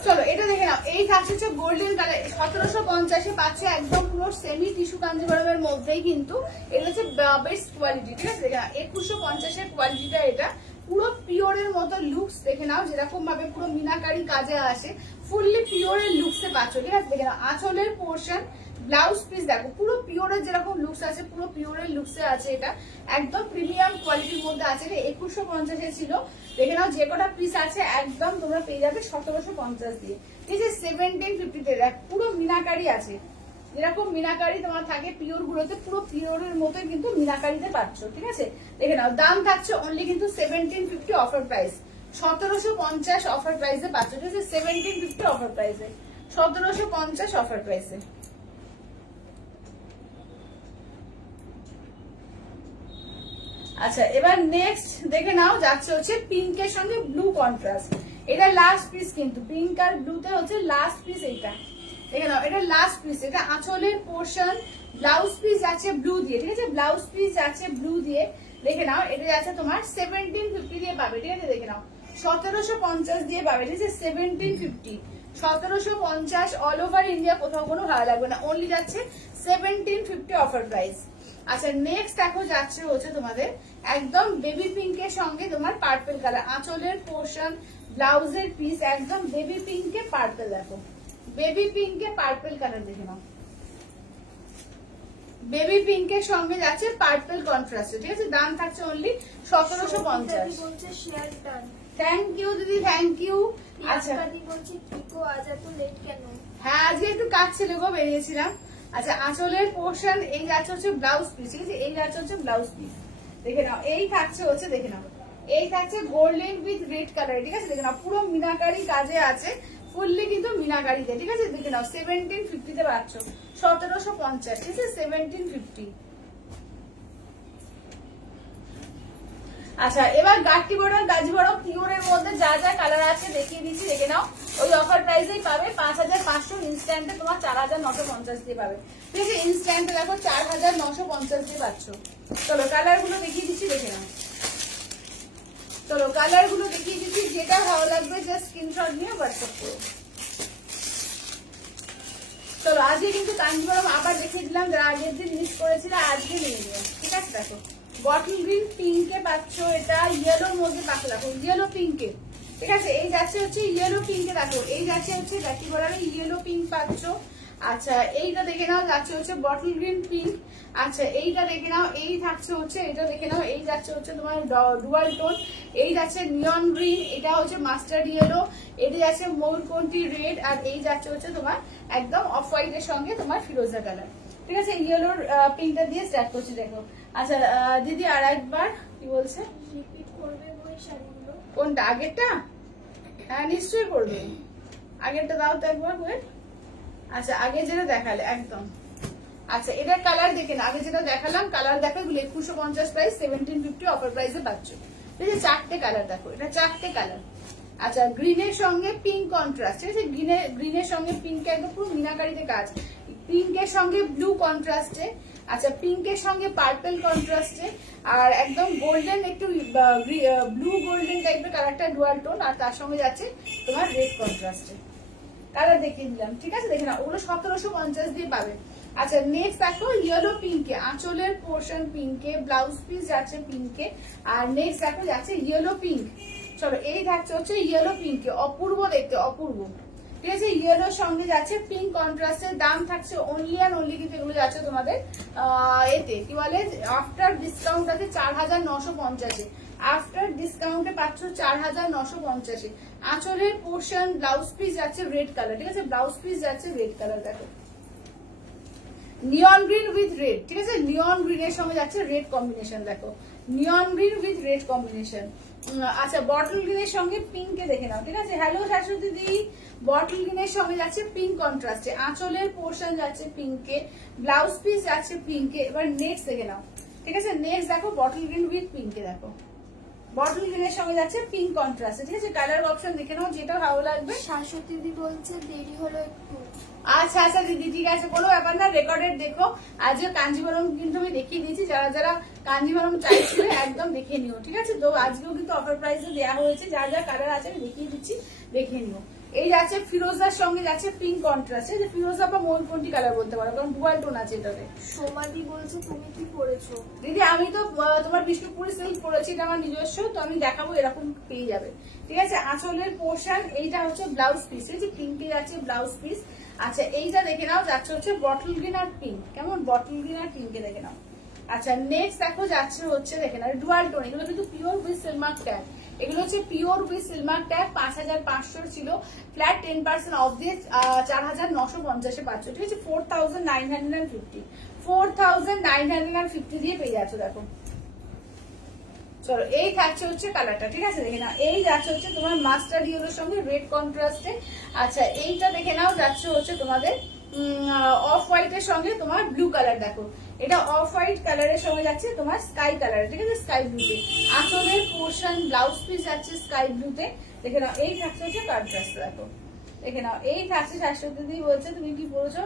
চলো এটা দেখে নাও, এই থাকছে হচ্ছে গোল্ডেন কালার, 1750 পাচ্ছে, একদম পুরো সেমি টিস্যু কাঞ্জিপুরমের মধ্যেই, কিন্তু এটা হচ্ছে বেস্ট কোয়ালিটি, ঠিক আছে, দেখে নাও 2150 কোয়ালিটিটা, এটা পুরো পিওরের মতো লুকস, দেখে নাও, যেরকম ভাবে পুরো মিনাকারি কাজে আসে, ফুললি পিওরের লুকসে পাচ্ছ, ঠিক আছে, দেখে নাও আঁচলের পোর্শন, ব্লাউজ পিস, দেখো পুরো পিওরের যেরকম লুকস আছে, পুরো পিওরের লুকসে আছে, এটা একদম প্রিমিয়াম কোয়ালিটির মধ্যে আছে, 2150 ছিল, দেখে নাও যে কটা পিস আছে একদম তোমরা পেয়ে যাবে 1750 দিয়ে, ঠিক আছে, 1750 তে, দেখ পুরো মিনাকারি আছে, যেরকম মিনাকারি তোমার থাকে পিওর গুলোতে, পুরো পিওরের মতো কিন্তু মিনাকারিতে পাচ্ছ, ঠিক আছে, দেখে নাও দাম থাকছে অনলি কিন্তু 1750 অফার প্রাইস, 1750 অফার প্রাইসে পাচ্ছ, ঠিক আছে, 1750 অফার প্রাইসে, 1750 অফার প্রাইসে। আচ্ছা, এবার নেক্সট দেখে নাও, যাচ্ছে হচ্ছে পিঙ্কের সঙ্গে ব্লু কন্ট্রাস্ট, এটা লাস্ট পিস কিন্তু পিঙ্ক আর ব্লুতে হচ্ছে লাস্ট পিস। এইটা দেখে নাও, এটা লাস্ট পিস। এটা আঁচলের পোর্শন, ব্লাউজ পিস যাচ্ছে ব্লু দিয়ে, ঠিক আছে, ব্লাউজ পিস যাচ্ছে ব্লু দিয়ে। দেখে নাও, এটা যাচ্ছে তোমার 1750 দিয়ে পাবে, ঠিক আছে। দেখে নাও 1750 দিয়ে পাবে, ঠিক আছে, 1750, 1750 অল ওভার ইন্ডিয়া, কোথাও কোনো ভালো লাগবে না, অনলি যাচ্ছে 1750 অফার প্রাইস। আচ্ছা নেক্সট দেখো যাচ্ছে হচ্ছে তোমাদের একদম বেবি পিঙ্কের সঙ্গে তোমার পার্পল কালার, আঁচলের পোর্শন, ব্লাউজের পিস একদম বেবি পিঙ্কে পার্পল। দেখো বেবি পিঙ্কে পার্পল কালার, দেখে নাও বেবি পিঙ্কের সঙ্গে যাচ্ছে পার্পল কন্ট্রাস্ট, ঠিক আছে। দাম থাকছে অনলি 1750। বলছে শেয়ার ডান। থ্যাংক ইউ দিদি, থ্যাংক ইউ। আচ্ছা আজকাদি বলছে কিকো আজ এত লেট কেন? হ্যাঁ আজকে একটু কাজ ছিল গো, বেরিয়েছিলাম। আচ্ছা আঁচলের পোর্শন, এই যাচ্ছে হচ্ছে ব্লাউজ পিস, ঠিক আছে, এই যাচ্ছে হচ্ছে ব্লাউজ পিস। দেখে নাও এই থাকছে হচ্ছে, দেখে নাও এই থাকছে গোল্ডেন উইথ রেড কালার, ঠিক আছে। দেখে নাও পুরো মিনাকারি কাজে আছে, ফুললি কিন্তু মিনাকারিতে, ঠিক আছে। দেখে নাও 1750 তে পাচ্ছ, 1750, ঠিক আছে, 1750। আচ্ছা এবার গাটি বড় গাজি বড় পিওরের মধ্যে যা যা কালার আছে দেখিয়ে দিচ্ছি, দেখে নাও। ওই অফার প্রাইসেই পাবে 5500, ইনস্ট্যান্টে তোমার 4950 দিয়ে পাবে, ঠিক আছে। ইনস্ট্যান্টে দেখো 4950 দিয়ে পাচ্ছ। চলো কালার গুলো দেখিয়ে দিচ্ছি, দেখে নাও। চলো কালার গুলো দেখিয়ে দিচ্ছি, যেটা ভালো লাগবে জাস্ট স্ক্রিনশট নিয়ে হোয়াটসঅ্যাপ করো। চলো আজকে কিন্তু কাঞ্জিবরম আবার দেখিয়ে দিলাম, যারা আগের দিন মিস করেছিল আজকে নিয়ে নিও, ঠিক আছে। দেখো বটল গ্রিন পিঙ্কে পাচ্ছ, এটা ইয়েলোর মধ্যে পাচ্ছ, দেখো ইয়েলো পিঙ্কে, ঠিক আছে। এই যাচ্ছে হচ্ছে ইয়েলো পিঙ্কে, দেখো এই যাচ্ছে হচ্ছে গাটি বলারে ইয়েলো পিঙ্ক পাচ্ছ। আচ্ছা এইটা দেখে নাও যাচ্ছে হচ্ছে বটল গ্রিন পিঙ্ক। আচ্ছা এইটা দেখে নাও, এই থাকছে হচ্ছে, এটা দেখে নাও এই যাচ্ছে হচ্ছে তোমার ডুয়াল টোন, এই যাচ্ছে নিয়ন গ্রিন, এটা হচ্ছে মাস্টার্ড ইয়েলো, এটা যাচ্ছে মোরকন্টি রেড, আর এই যাচ্ছে হচ্ছে তোমার একদম অফ হোয়াইটের সঙ্গে তোমার ফিরোজা কালার, ঠিক আছে। ইয়েলোর পিঙ্কটা দিয়ে স্টার্ট করছি, দেখো। আচ্ছা দিদি আর একবার কি বলছে, রিপিট করবে ওই শাড়িগুলো? কোনটা, আগেরটা? হ্যাঁ নিশ্চয়ই করবে, আগেরটা দাও তো একবার ওয়েট। আচ্ছা আগে যেটা দেখালে একদম, আচ্ছা এটার কালার দেখে না, আগে যেটা দেখালাম কালার দেখো, এগুলো 2150 প্রাইস, 1750 অফার প্রাইসে পাচ্ছ, ঠিক আছে। চারটে কালার দেখো, এটা চারটে কালার। আচ্ছা গ্রিনের সঙ্গে পিঙ্ক কন্ট্রাস্ট, ঠিক আছে, গ্রিনের সঙ্গে পিঙ্ক একদম পুরো মিনাকারিতে কাজ, পিঙ্কের সঙ্গে ব্লু কন্ট্রাস্টে, আচ্ছা পিঙ্কের সঙ্গে পার্পল কন্ট্রাস্টে, আর একদম গোল্ডেন একটু ব্লু গোল্ডেন টাইপের কালারটা ডুয়াল টোন, আর তার সঙ্গে যাচ্ছে তোমার রেড কন্ট্রাস্টে। কালার দেখিয়ে দিলাম, ঠিক আছে। দেখে না ওগুলো 1750 দিয়ে পাবে। আচ্ছা নেক্সট দেখো ইয়েলো পিঙ্কে, আঁচলের পোর্শন পিঙ্কে, ব্লাউজ পিস যাচ্ছে পিঙ্কে, আর নেক্সট দেখো যাচ্ছে ইয়েলো পিঙ্ক। চলো এই থাকছে হচ্ছে ইয়েলো পিঙ্কে, অপূর্ব দেখতে, অপূর্ব, ঠিক আছে। ইয়েলোর সঙ্গে যাচ্ছে পিঙ্ক কন্ট্রাস্টের, দাম থাকছে অনলি অ্যান্ড অনলি, কিন্তু এগুলো যাচ্ছে তোমাদের এতে কি বলে আফটার ডিসকাউন্ট আছে 4950, আফটার ডিসকাউন্টে পাচ্ছ 4950। আঁচলের পোর্শন ব্লাউজ পিস যাচ্ছে রেড কালার, ঠিক আছে, ব্লাউজ পিস যাচ্ছে রেড কালার, দেখো নিয়ন গ্রিন উইথ রেড, ঠিক আছে, নিয়ন গ্রিনের সঙ্গে যাচ্ছে রেড কম্বিনেশন, দেখো নিয়ন গ্রিন উইথ রেড কম্বিনেশন। আচ্ছা বটল গ্রিনের সঙ্গে পিঙ্কে দেখে নাও, ঠিক আছে। হ্যালো শাশুড়ি দিদি, বটল গ্রিনের সঙ্গে যাচ্ছে পিঙ্ক কন্ট্রাস্টে, আঁচলের পোর্শন যাচ্ছে পিঙ্কে, ব্লাউজ পিস যাচ্ছে পিঙ্কে। এবার নেক্সট দেখে নাও, ঠিক আছে, নেক্সট দেখো বটল গ্রিন উইথ পিঙ্কে, দেখো বটল গ্রিনের সঙ্গে যাচ্ছে পিঙ্ক কন্ট্রাস্টে, ঠিক আছে। কালার অপশন দেখে নাও যেটা ভালো লাগবে। শাশ্বতী দিদি বলছে দেরি হলো একটু। আচ্ছা আচ্ছা দিদি ঠিক আছে, কোনো ব্যাপার না, রেকর্ডেড দেখো। আজকে কাঞ্জিভরম কিন্তু আমি দেখিয়ে দিয়েছি, যারা যারা কাঞ্জিভরম চাইছিল একদম দেখে নিও, ঠিক আছে। তো আজকেও কিন্তু অফার প্রাইসে দেওয়া হয়েছে, যা যা কালার আছে আমি দেখিয়ে দিচ্ছি, দেখে নিও। এই যাচ্ছে ফিরোজার সঙ্গে যাচ্ছে পিঙ্ক কন্ট্রাস্ট, যে ফিরোজা বা ময়ূরকন্ঠী কালার বলতে পারো, কারণ ডুয়াল টোন আছে এটাতে। সোমাদি বলছে তুমি কি পরেছো? দিদি আমি তো তোমার বিষ্ণুপুরি সিল্ক পরেছি, এটা আমার নিজস্ব, তো আমি দেখাবো, এরকম পেয়ে যাবে, ঠিক আছে। আঁচলের পোর্শন এইটা হচ্ছে ব্লাউজ পিস, এই যে পিঙ্কে যাচ্ছে ব্লাউজ পিস। আচ্ছা এইটা দেখে নাও যাচ্ছে হচ্ছে বটল গ্রিন আর পিঙ্ক, কেমন বটল গ্রিন আর পিঙ্কে দেখে নাও। আচ্ছা নেক্সট দেখো যাচ্ছে হচ্ছে দেখে নাও ডুয়াল টোন, এগুলো কিন্তু পিওর উইথ সিলমার্ক ট্যাগ, এগুলো হচ্ছে পিওর উইথ সিলমার্ক ট্যাগ, 5500 ছিল, ফ্ল্যাট 10% অফ দিয়ে 4950 পাচ্ছ, ঠিক আছে। 4950, 4950 দিয়ে পেয়ে যাচ্ছ, দেখো। চলো এই থাকছে হচ্ছে কালারটা, ঠিক আছে, দেখে নাও। এই যাচ্ছে হচ্ছে তোমার মাস্টার্ড ইয়েলোর সঙ্গে রেড কন্ট্রাস্টে। আচ্ছা এইটা দেখে নাও যাচ্ছে হচ্ছে তোমাদের অফ হোয়াইটের সঙ্গে তোমার ব্লু কালার, দেখো এটা অফ হোয়াইট কালারের সঙ্গে যাচ্ছে তোমার স্কাই কালার, ঠিক আছে, স্কাই ব্লুতে। আঁচলের পোর্শন ব্লাউজ পিস যাচ্ছে স্কাই ব্লুতে, দেখে নাও এই থাকছে হচ্ছে কন্ট্রাস্ট, দেখো দেখে নাও এই থাকছে শাশ্বতী দিদি বলছে তুমি কি পড়েছো।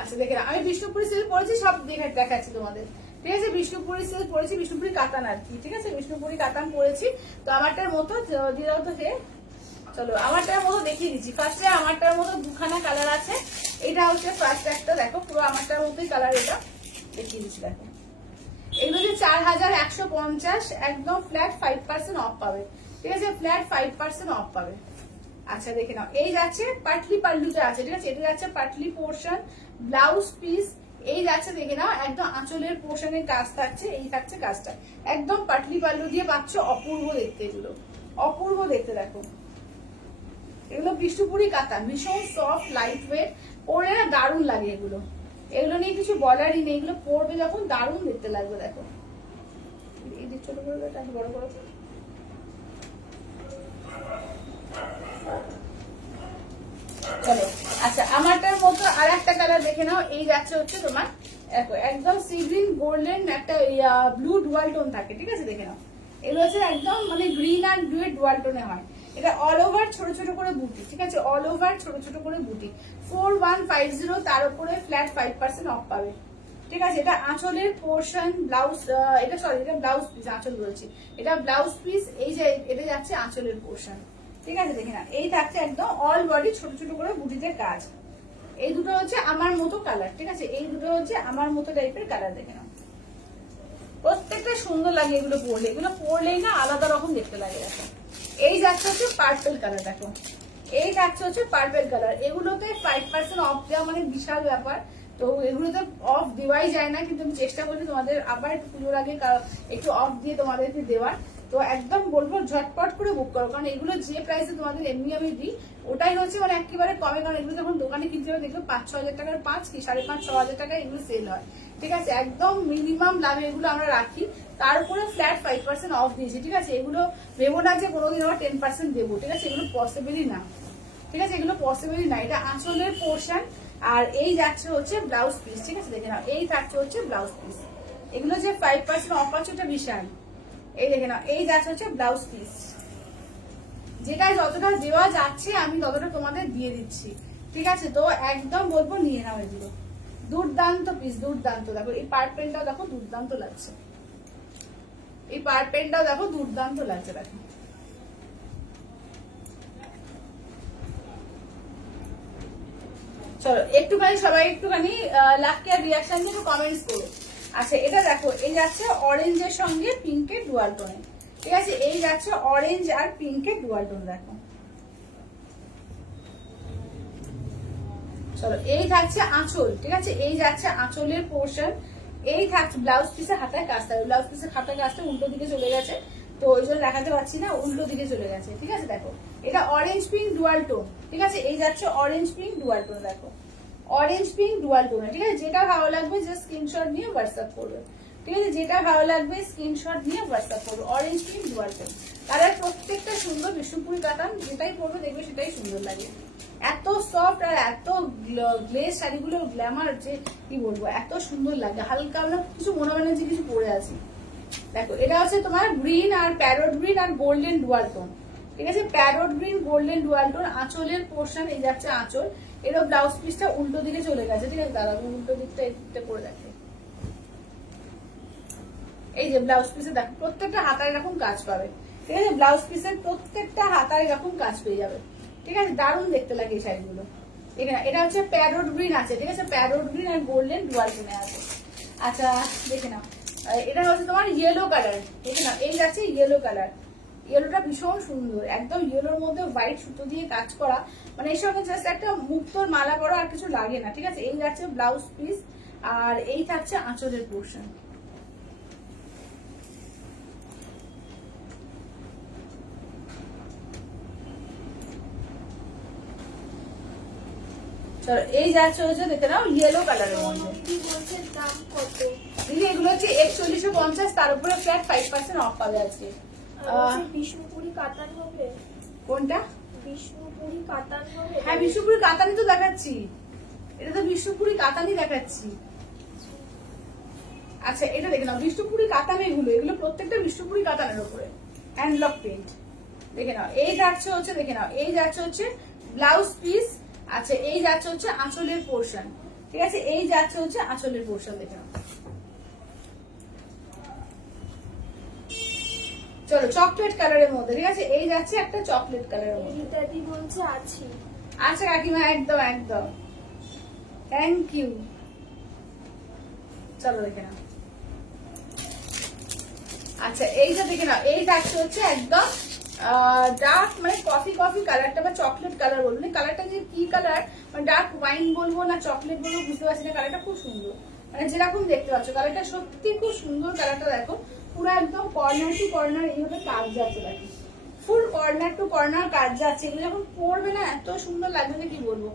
আচ্ছা দেখে নাও আমি বিষ্ণুপুরি সিল্ক পরেছি, সব দেখাচ্ছি তোমাদের, ঠিক আছে। বিষ্ণুপুরি সিল্ক পরেছি, বিষ্ণুপুরি কাতান আর কি, ঠিক আছে, বিষ্ণুপুরি কাতান পরেছি। তো আমারটার মতো দিয়ে দাও তো, চলো আমারটার মতো দেখিয়ে দিচ্ছি। ফার্স্টে আমারটার মতো দুখানা কালার আছে, এটা হচ্ছে ফার্স্ট একটা, দেখো পুরো আমারটার মতোই কালার, এটা দেখিয়ে দিচ্ছি। দেখো এগুলো যে 4150, একদম ফ্ল্যাট 5% অফ পাবে, ঠিক আছে, ফ্ল্যাট 5% অফ পাবে। আচ্ছা দেখে নাও এই যাচ্ছে পাটলি পাল্লুতে আছে, ঠিক আছে, এটা যাচ্ছে পাটলি পোর্শন, ব্লাউজ পিস এই যাচ্ছে, দেখে নাও একদম আঁচলের পোর্শনের কাজ থাকছে, এই থাকছে কাজটা, একদম পাটলি পাল্লু দিয়ে পাচ্ছ, অপূর্ব দেখতে, এগুলো অপূর্ব দেখতে। দেখো এগুলো বিষ্ণুপুরি কাতান, ভীষণ সফট লাইট ওয়েট, পরে না দারুণ লাগে এগুলো, এগুলো নিয়ে কিছু বলারই নেই, এগুলো পরবে যখন দারুণ দেখতে লাগবে। দেখো এই দিক ছোট করে বড় করো, চলো। আচ্ছা আমারটার মতো আর একটা কালার দেখে নাও, এই যাচ্ছে হচ্ছে তোমার দেখো একদম সি গ্রিন গোল্ডেন একটা ব্লু ডুয়াল টোন থাকে, ঠিক আছে, দেখে নাও এগুলো হচ্ছে একদম মানে গ্রিন আর ব্লু এর ডুয়াল টোনে হয়। এটা অল ওভার ছোট ছোট করে বুটি, ঠিক আছে, অল ওভার ছোট ছোট করে বুটি, 4150, তার উপরে ফ্ল্যাট 5% অফ পাবে, ঠিক আছে। এটা আঁচলের পোর্শন, ব্লাউজ, এটা সরি এটা ব্লাউজ পিস, আঁচল বলছি, এটা ব্লাউজ পিস, এই যে এটা যাচ্ছে আঁচলের পোর্শন, ঠিক আছে, দেখে না এই থাকছে একদম অল বডি ছোট ছোট করে বুটিতে কাজ। এই দুটো হচ্ছে আমার মতো কালার, ঠিক আছে, এই দুটো হচ্ছে আমার মতো টাইপের কালার, দেখে নাও প্রত্যেকটা সুন্দর লাগে এগুলো পরলে, এগুলো পরলেই না আলাদা রকম দেখতে লাগে। দেখো এই যাচ্ছে হচ্ছে পার্পল কালার, দেখো এই থাকছে হচ্ছে পার্পল কালার, এগুলোতে 5% অফ দেওয়া মানে বিশাল ব্যাপার, তো এগুলোতে অফ দেওয়াই যায় না, কিন্তু আমি চেষ্টা করি তোমাদের আবার পুজোর আগে একটু অফ দিয়ে তোমাদেরকে দেওয়ার। তো একদম বলবো ঝটপট করে বুক করো, কারণ এগুলো যে প্রাইসে তোমাদের এমনি আমি দিই ওটাই হচ্ছে মানে একেবারে কমে, কারণ এগুলো যখন দোকানে কিনতে হবে দেখবে 5-6 হাজার টাকার 5 কি 5.5-6 হাজার টাকায় এগুলো সেল হয়, ঠিক আছে, একদম মিনিমাম দামে এগুলো আমরা রাখি, তার উপরে ফ্ল্যাট 5% অফ দিয়েছি, ঠিক আছে। এগুলো ভেবো না যে কোনোদিন আমরা 10% দেবো, ঠিক আছে, এগুলো পসিবলই না, ঠিক আছে, এগুলো পসিবলই না। এটা আঁচলের পোর্শন আর এই যাচ্ছে হচ্ছে ব্লাউজ পিস, ঠিক আছে, দেখে নাও এই থাকছে হচ্ছে ব্লাউজ পিস, এগুলো যে 5% অফ আছে ওটা বিশাল, এই দেখে নাও এই যাচ্ছে হচ্ছে ব্লাউজ পিস, যেটা যতটা দেওয়া যাচ্ছে আমি ততটা তোমাদের দিয়ে দিচ্ছি, ঠিক আছে। তো একদম বলবো নিয়ে নাও এগুলো, দুর্দান্ত পিস, দুর্দান্ত। দেখো এই পার্পেলটাও দেখো দুর্দান্ত লাগছে, এই পার্পেলটাও দেখো দুর্দান্ত লাগছে, দেখো চলো একটুখানি সবাই একটুখানি লাভ কেয়ার রিয়াকশন দিয়ে কমেন্টস করো। আচ্ছা এটা দেখো এই যাচ্ছে অরেঞ্জের সঙ্গে পিঙ্কের ডুয়াল টোনে, ঠিক আছে, এই যাচ্ছে অরেঞ্জ আর পিঙ্কের ডুয়াল টোন, দেখো চলো এই থাকছে আঁচল, ঠিক আছে, এই যাচ্ছে আঁচলের পোর্শন, এই থাকছে ব্লাউজ পিসের হাতায় কাজ থাকবে, ব্লাউজ পিসের হাতায় কাজটা উল্টো দিকে চলে গেছে, তো ওই জন্য দেখাতে পারছি না, উল্টো দিকে চলে গেছে, ঠিক আছে। দেখো এটা অরেঞ্জ পিঙ্ক ডুয়াল টোন, ঠিক আছে, এই যাচ্ছে অরেঞ্জ পিঙ্ক ডুয়াল টোন, দেখো অরেঞ্জ পিঙ্ক ডুয়াল টোন, ঠিক আছে, যেটা ভালো লাগবে জাস্ট স্ক্রিনশট নিয়ে হোয়াটসঅ্যাপ করবে, ঠিক আছে, যেটা ভালো লাগবে স্ক্রিনশট নিয়ে হোয়াটসঅ্যাপ করবে, orange pink dual tone, colour প্রত্যেকটা সুন্দর, বিষ্ণুপুরি কাতান যেটাই পরবে দেখবে সেটাই সুন্দর লাগে, এত সফট আর এত গ্লেজ শাড়িগুলো গ্ল্যামার যে কি বলবো, এত সুন্দর লাগে, হালকা আমরা কিছু মনে হয় না যে কিছু পরে আছি। দেখো এটা হচ্ছে তোমার গ্রিন আর প্যারট গ্রিন আর গোল্ডেন ডুয়াল টোন, ঠিক আছে, parrot green golden dual tone, আঁচলের পোর্শন এই যাচ্ছে আঁচল, এটা ব্লাউজ পিসটা উল্টো দিকে চলে গেছে, ঠিক আছে, দাদা উল্টো দিকটা এটা করে দেখে, এই যে ব্লাউজ পিসে দেখো প্রত্যেকটা হাতায় এরকম কাজ পাবে, ঠিক আছে, ব্লাউজ পিসের প্রত্যেকটা হাতায় এরকম কাজ পেয়ে যাবে, ঠিক আছে, দারুণ দেখতে লাগে এই শাড়িগুলো। এখানে এটা হচ্ছে প্যারট গ্রিন আছে, ঠিক আছে, প্যারট গ্রিন আর গোল্ডেন ডুয়াল টোনে আছে। আচ্ছা দেখে নাও এটা হচ্ছে তোমার ইয়েলো কালার, দেখে নাও এই যাচ্ছে ইয়েলো কালার, ইয়েলোটা ভীষণ সুন্দর, একদম ইয়েলোর মধ্যে হোয়াইট সুতো দিয়ে কাজ করা, মানে এর সঙ্গে জাস্ট একটা মুক্তোর মালা পরা আর কিছু লাগে না, ঠিক আছে, এই যাচ্ছে ব্লাউজ পিস আর এই থাকছে আঁচলের পোর্শন। চলো এই যাচ্ছে হচ্ছে দেখে নাও ইয়েলো কালারের মধ্যে, দাম কত দিদি এগুলো হচ্ছে 4150, তার উপরে ফ্ল্যাট 5% অফ পাবে আজকে। বিষ্ণুপুরি কাতান হবে, কোনটা? বিষ্ণুপুরি কাতান হবে, হ্যাঁ বিষ্ণুপুরি কাতানি তো দেখাচ্ছি, এটা তো বিষ্ণুপুরি কাতানি দেখাচ্ছি। আচ্ছা এটা দেখে নাও বিষ্ণুপুরি কাতান, এগুলো প্রত্যেকটা বিষ্ণুপুরি কাতানের উপরে হ্যান্ডলক প্রিন্ট, দেখে নাও এই যাচ্ছে হচ্ছে, দেখে নাও এই যাচ্ছে হচ্ছে ব্লাউজ পিস। আচ্ছা এই যাচ্ছে হচ্ছে আঁচলের পোর্শন, ঠিক আছে, এই যাচ্ছে হচ্ছে আঁচলের পোর্শন, দেখে নাও। চলো চকলেট কালারের মধ্যে, ঠিক আছে, এই যাচ্ছে একটা চকলেট কালারের মধ্যে। রীতাদি বলছে আছি। আচ্ছা কাকিমা, একদম একদম, থ্যাংক ইউ। চলো দেখে নাও। আচ্ছা এইটা দেখে নাও, এই থাকছে হচ্ছে একদম ডার্ক, মানে কফি কফি কালারটা বা চকলেট কালার বলবো, কালারটা যে কি কালার, মানে ডার্ক ওয়াইন বলবো না চকলেট বলবো বুঝতে পারছি না। কালারটা খুব সুন্দর, মানে যেরকম দেখতে পাচ্ছ কালারটা সত্যি খুব সুন্দর। কালারটা দেখো পুরো একদম কর্নার টু কর্নার এইভাবে কাজ যাচ্ছে, দেখো ফুল কর্নার টু কর্নার কাজ যাচ্ছে। এগুলো যখন পরবে না এত সুন্দর লাগবে যে কি বলবো।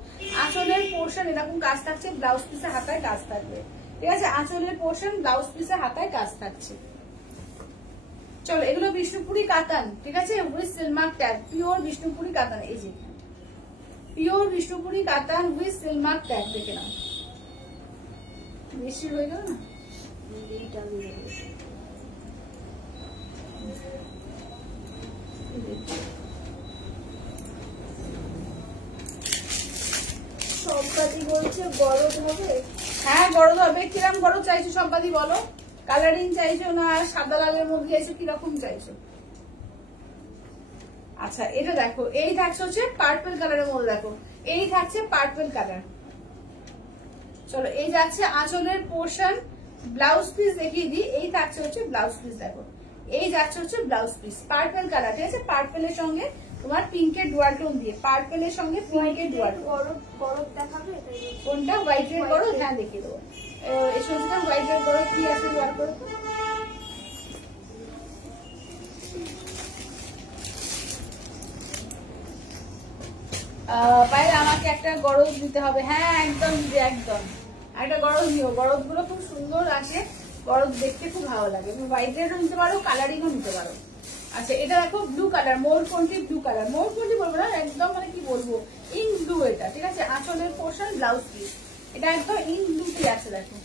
আঁচলের পোর্শন এরকম কাজ থাকছে, ব্লাউজ পিসে হাতায় কাজ থাকবে, ঠিক আছে, আঁচলের পোর্শন ব্লাউজ পিসে হাতায় কাজ থাকছে। চলো এগুলো বিষ্ণুপুরি কাতান, ঠিক আছে, with seal mark tag, pure Bishnupuri কাতান, এই যে পিওর বিষ্ণুপুরি কাতান উইথ সিলমার্ক ট্যাগ, দেখে নাও। বেশি হয়ে গেল না, সম্পাদি বলছে গরম হবে। হ্যাঁ গরদ হবে। কিরকম গরদ চাইছো সম্পাদি বলো? কালারিং চাইছো না সাদা লালের মধ্যে চাইছো, কিরকম চাইছো? আচ্ছা এটা দেখো, এই থাকছে হচ্ছে পার্পল কালারের মধ্যে, দেখো এই থাকছে পার্পল কালার। চলো এই যাচ্ছে আঁচলের পোর্শন, ব্লাউজ পিস দেখিয়ে দিই, এই থাকছে হচ্ছে ব্লাউজ পিস, দেখো এই যাচ্ছে হচ্ছে ব্লাউজ পিস পার্পল কালার, ঠিক আছে, পার্পলের সঙ্গে তোমার পিঙ্কের ডুয়াল টোন দিয়ে, পার্পলের সঙ্গে পিঙ্কের ডুয়াল টোন। গরম গরম দেখাবে কোনটা? হোয়াইট রেড করো, হ্যাঁ দেখিয়ে দেবো। এই সঞ্চিতা হোয়াইট রেড করো, কি আছে ডুয়াল করো তো। পায়েল আমাকে একটা গরজ দিতে হবে, হ্যাঁ একদম দিদি একদম, একটা গরজ দিও। গরজ গুলো খুব সুন্দর আসে, গরজ দেখতে খুব ভালো লাগে। হোয়াইট রেডও নিতে পারো, কালারিংও নিতে পারো। আচ্ছা এটা দেখো ব্লু কালার, মোরপন্টি ব্লু কালার, মোরপন্টি বলবো না একদম, মানে কি বলবো ইন ব্লু এটা, ঠিক আছে, আঁচলের পোর্শন ব্লাউজ পিস এটা একদম ইন ব্লুতে আছে, দেখো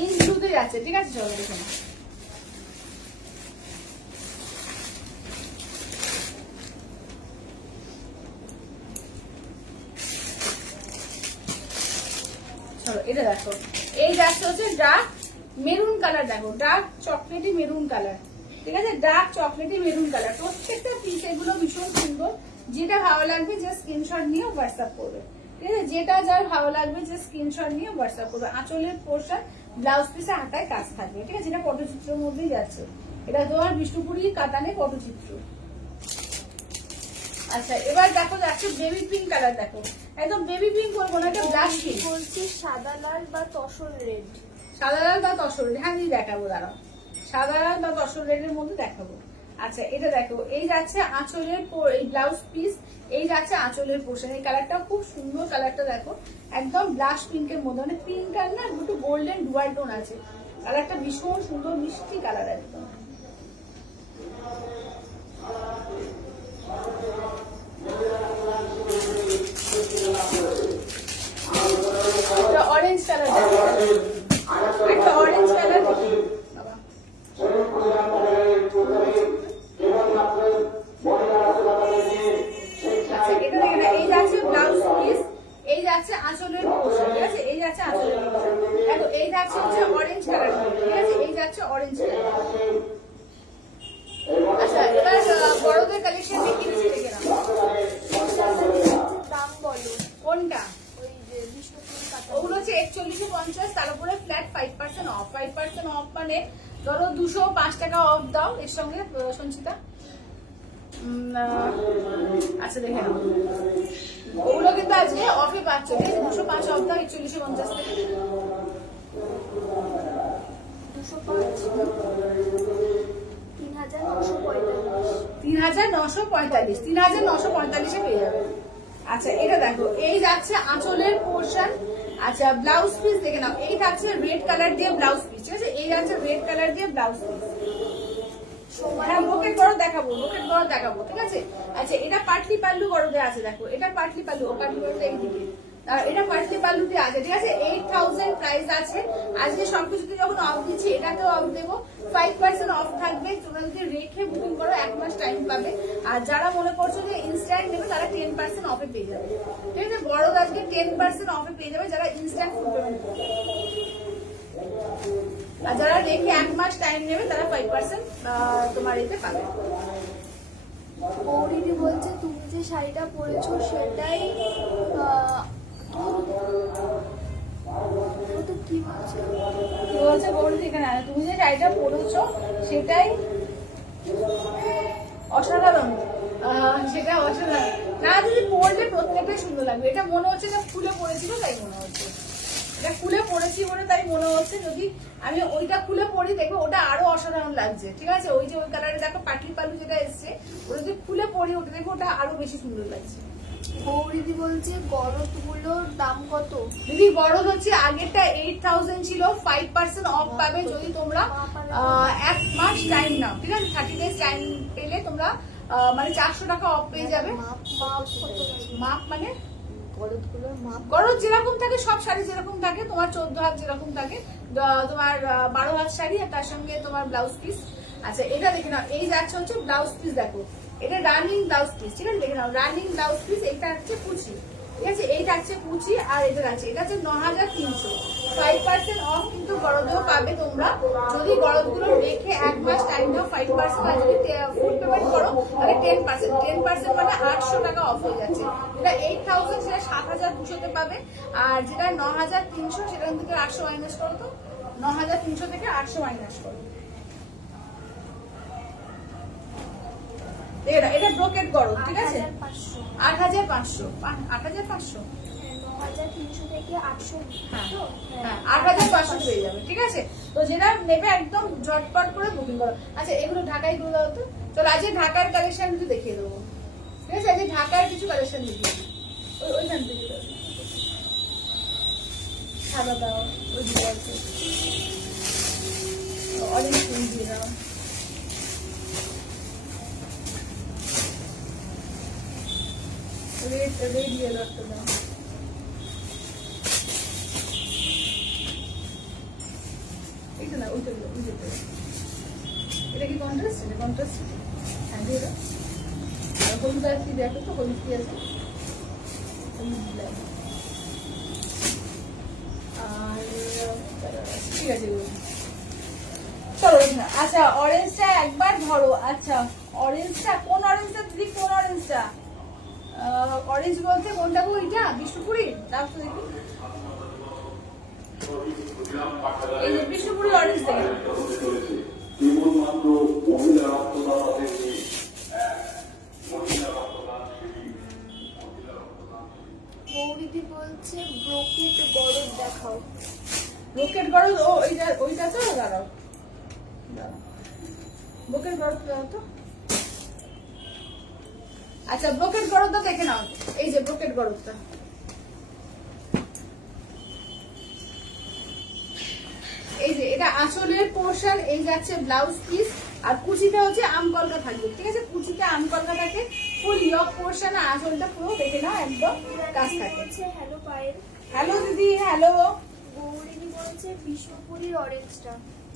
ইন ব্লুতে আছে, ঠিক আছে। চলো দেখে নাও। চলো এটা দেখো, এই যাচ্ছে হচ্ছে ডার্ক মেরুন কালার, দেখো ডার্ক চকলেটি মেরুন কালার, ঠিক আছে, ডার্ক চকলেটি মেরুন কালার। প্রত্যেকটা পিস এগুলো ভীষণ সুন্দর। যেটা ভালো লাগবে যে স্ক্রিনশট নিয়ে হোয়াটসঅ্যাপ করবে, ঠিক আছে, যেটা যার ভালো লাগবে যে স্ক্রিনশট নিয়ে হোয়াটসঅ্যাপ করবে। আঁচলের পোর্শন ব্লাউজ পিসে হাতায় কাজ থাকবে, ঠিক আছে, এটা পটচিত্রের মধ্যেই যাচ্ছে। এটা তোমার বিষ্ণুপুরি কাতানে পটচিত্র। আচ্ছা এবার দেখো যাচ্ছে বেবি পিঙ্ক কালার, দেখো একদম বেবি পিঙ্ক করবো না, এটা ব্লাশ পিঙ্ক। বলছি সাদা লাল বা তসর রেড। সাদা লাল বা তসর রেড, হ্যাঁ দিদি দেখাবো, দাঁড়াও সাদা লাল বা তসর রেডের মধ্যে দেখাবো। আচ্ছা এটা দেখো, এই যাচ্ছে আঁচলের এই ব্লাউজ পিস, এই যাচ্ছে আঁচলের পোর্শন। এই কালারটা খুব সুন্দর, কালারটা দেখো একদম ব্লাশ পিঙ্কের মধ্যে, মানে পিঙ্ক আর না দুটো গোল্ডেন ডুয়াল টোন আছে। কালারটা ভীষণ সুন্দর, মিষ্টি কালার একদম। অরেঞ্জ কালার, একটা অরেঞ্জ কালার বাবা। আচ্ছা এটা দেখে না, এই যাচ্ছে ব্লাউজ পিস, এই যাচ্ছে আঁচলের পোর্শন, ঠিক আছে, এই যাচ্ছে আঁচলের পোর্শন। দেখো এই যাচ্ছে হচ্ছে অরেঞ্জ কালার, ঠিক আছে, এই যাচ্ছে অরেঞ্জ কালার। আচ্ছা এবার বড়দের কালেকশন কি হচ্ছে দেখে নাও। দাম বলো কোনটা? ওই যে বিষ্ণুপুরি কাতান। ওগুলো হচ্ছে 4150, তার উপরে ফ্ল্যাট 5% অফ। 5% অফ মানে ধরো 205 টাকা অফ দাও এর সঙ্গে সঞ্চিতা। আচ্ছা দেখে নাও, ওগুলো কিন্তু আজকে অফে পাচ্ছ, ঠিক আছে, 205 অফ দাও 4150 থেকে। 3945 3945 পেয়ে যাবে। আচ্ছা এটা দেখো, এই যাচ্ছে আঁচলের পোর্শন। আচ্ছা ব্লাউজ পিস দেখে নাও, এই থাকছে রেড কালার দিয়ে ব্লাউজ পিস, ঠিক আছে, এই যাচ্ছে রেড কালার দিয়ে ব্লাউজ পিস। হ্যাঁ লোকের গরদ দেখাবো, লোকের গরদ দেখাবো, ঠিক আছে। আচ্ছা এটা পাটলি পাল্লু গরদে আছে, দেখো এটা পাটলি পাল্লু, ও পাটলি পাল্লু এইদিকে, আর এটা পার্সলি পাল্লুতে আছে, ঠিক আছে। 8000 প্রাইস আছে। আজকে সবকিছুতে যখন অফ দিচ্ছি এটাতেও অফ দেবো, 5% অফ থাকবে। তোমরা যদি রেখে বুকিং করো 1 মাস টাইম পাবে। আর যারা মনে করছো যে ইনস্ট্যান্ট নেবে তারা 10% অফে পেয়ে যাবে, ঠিক আছে। বড় আজকে 10% অফে পেয়ে যাবে যারা ইনস্ট্যান্ট ফুল পেমেন্ট করবে। আর যারা রেখে 1 মাস টাইম নেবে তারা 5% তোমার এতে পাবে। গৌরিদি বলছে তুমি যে শাড়িটা পরেছো সেটাই তো কি বলছে গৌরী এখানে তুমি যে শাড়িটা পরেছো সেটাই অসাধারণ, সেটা অসাধারণ না। যদি পরলে প্রত্যেকটাই সুন্দর লাগবে। এটা মনে হচ্ছে যে খুলে পরেছিল তাই মনে হচ্ছে, এটা খুলে পরেছি বলে তাই মনে হচ্ছে। যদি আমি ওইটা খুলে পরি দেখবো ওটা আরো অসাধারণ লাগছে, ঠিক আছে। ওই যে ওই কালারে দেখো পাটলি পাল্লু যেটা এসছে ওটা যদি খুলে পরি ওটা দেখবো ওটা আরো বেশি সুন্দর লাগছে। গৌরিদি বলছে গরদগুলোর দাম কত? দিদি গরদ হচ্ছে আগেরটা 8000 ছিল, 5% অফ পাবে যদি তোমরা 1 মাস টাইম নাও, ঠিক আছে। 30 days টাইম পেলে তোমরা মানে 400 টাকা অফ পেয়ে যাবে। মাপ মানে গরদ যেরকম থাকে সব শাড়ি যেরকম থাকে, তোমার 14 হাত যেরকম থাকে, তোমার 12 হাত শাড়ি আর তার সঙ্গে তোমার ব্লাউজ পিস। আচ্ছা এটা দেখে নাও, এই যাচ্ছে হচ্ছে ব্লাউজ পিস, দেখো এটা রানিং ব্লাউজ পিস, ঠিক আছে। দেখে নাও রানিং ব্লাউজ পিস, এটা হচ্ছে কুচি, ঠিক আছে। এইটা হচ্ছে কুচি আর এটা আছে, এটা হচ্ছে 9300। 5% অফ কিন্তু গরদেও পাবে তোমরা যদি গরদগুলো রেখে 1 মাস টাইম দাও 5%। আর যদি ফুল পেমেন্ট করো তাহলে 10% মানে 800 টাকা অফ হয়ে যাচ্ছে। যেটা 8000 সেটা 7200 তে পাবে। আর যেটা 9300 সেখান থেকে 800 মাইনাস করো, তো 9300 থেকে 800 মাইনাস করো। এটা ব্রোকেট গরদ, ঠিক আছে। 8500 8500 9300 থেকে 800, হ্যাঁ 8500 পেয়ে যাবে, ঠিক আছে। তো যেটা নেবে একদম ঝটপট করে বুকিং করো। আচ্ছা এগুলো ঢাকায় গুলো দাও তো। চলো আজকে ঢাকার কালেকশন কিছু দেখিয়ে দেবো, ঠিক আছে। আজকে ঢাকার কিছু কালেকশন দেখিয়ে দেবো। ওইখান থেকে দাও, সাদা দাও, ওই দিকে আছে অরেঞ্জ পিঙ্ক দিয়ে দাও। রেড দিয়ে রাখতে দাও। এইটা না ওইটা এটা কি কন্ট্রাস্ট? এটা কন্ট্রাস্ট, হ্যাঁ দিয়ে দাও। আর হলুদ আর কি দেখো তো, হলুদ কি আছে? আর ঠিক আছে চলো। আচ্ছা অরেঞ্জটা একবার ধরো। আচ্ছা অরেঞ্জটা কোন অরেঞ্জটা দিদি? কোন অরেঞ্জটা? অরেঞ্জ বলতে কোনটা গো? এইটা বিষ্ণুপুরি? দাও তো দেখি। এই যে বিষ্ণুপুরি অরেঞ্জ দেখে গৌরিদি বলছে ব্রোকেট গরদ দেখাও। ব্রোকেট গরদ, ও ওইটা তো দাঁড়াও, ব্রোকেট গরদ দাও তো। আচ্ছা ব্রোকেট গরদটা দেখে নাও, এই যে ব্রোকেট গরদটা। এই যে এটা আঁচলের পোর্শন, এই যাচ্ছে ব্লাউজ পিস। আর কুচিটা হচ্ছে আমকলকা থাকবে, ঠিক আছে। কুচিটা আমকলকা থাকে, ফুল ইয়ক পোর্শন, আঁচলটা পুরো দেখে নাও একদম কাজ থাকে। হ্যালো পায়েল। হ্যালো দিদি, হ্যালো। গৌরিদি বলছে বিষ্ণুপুরির অরেঞ্জটা।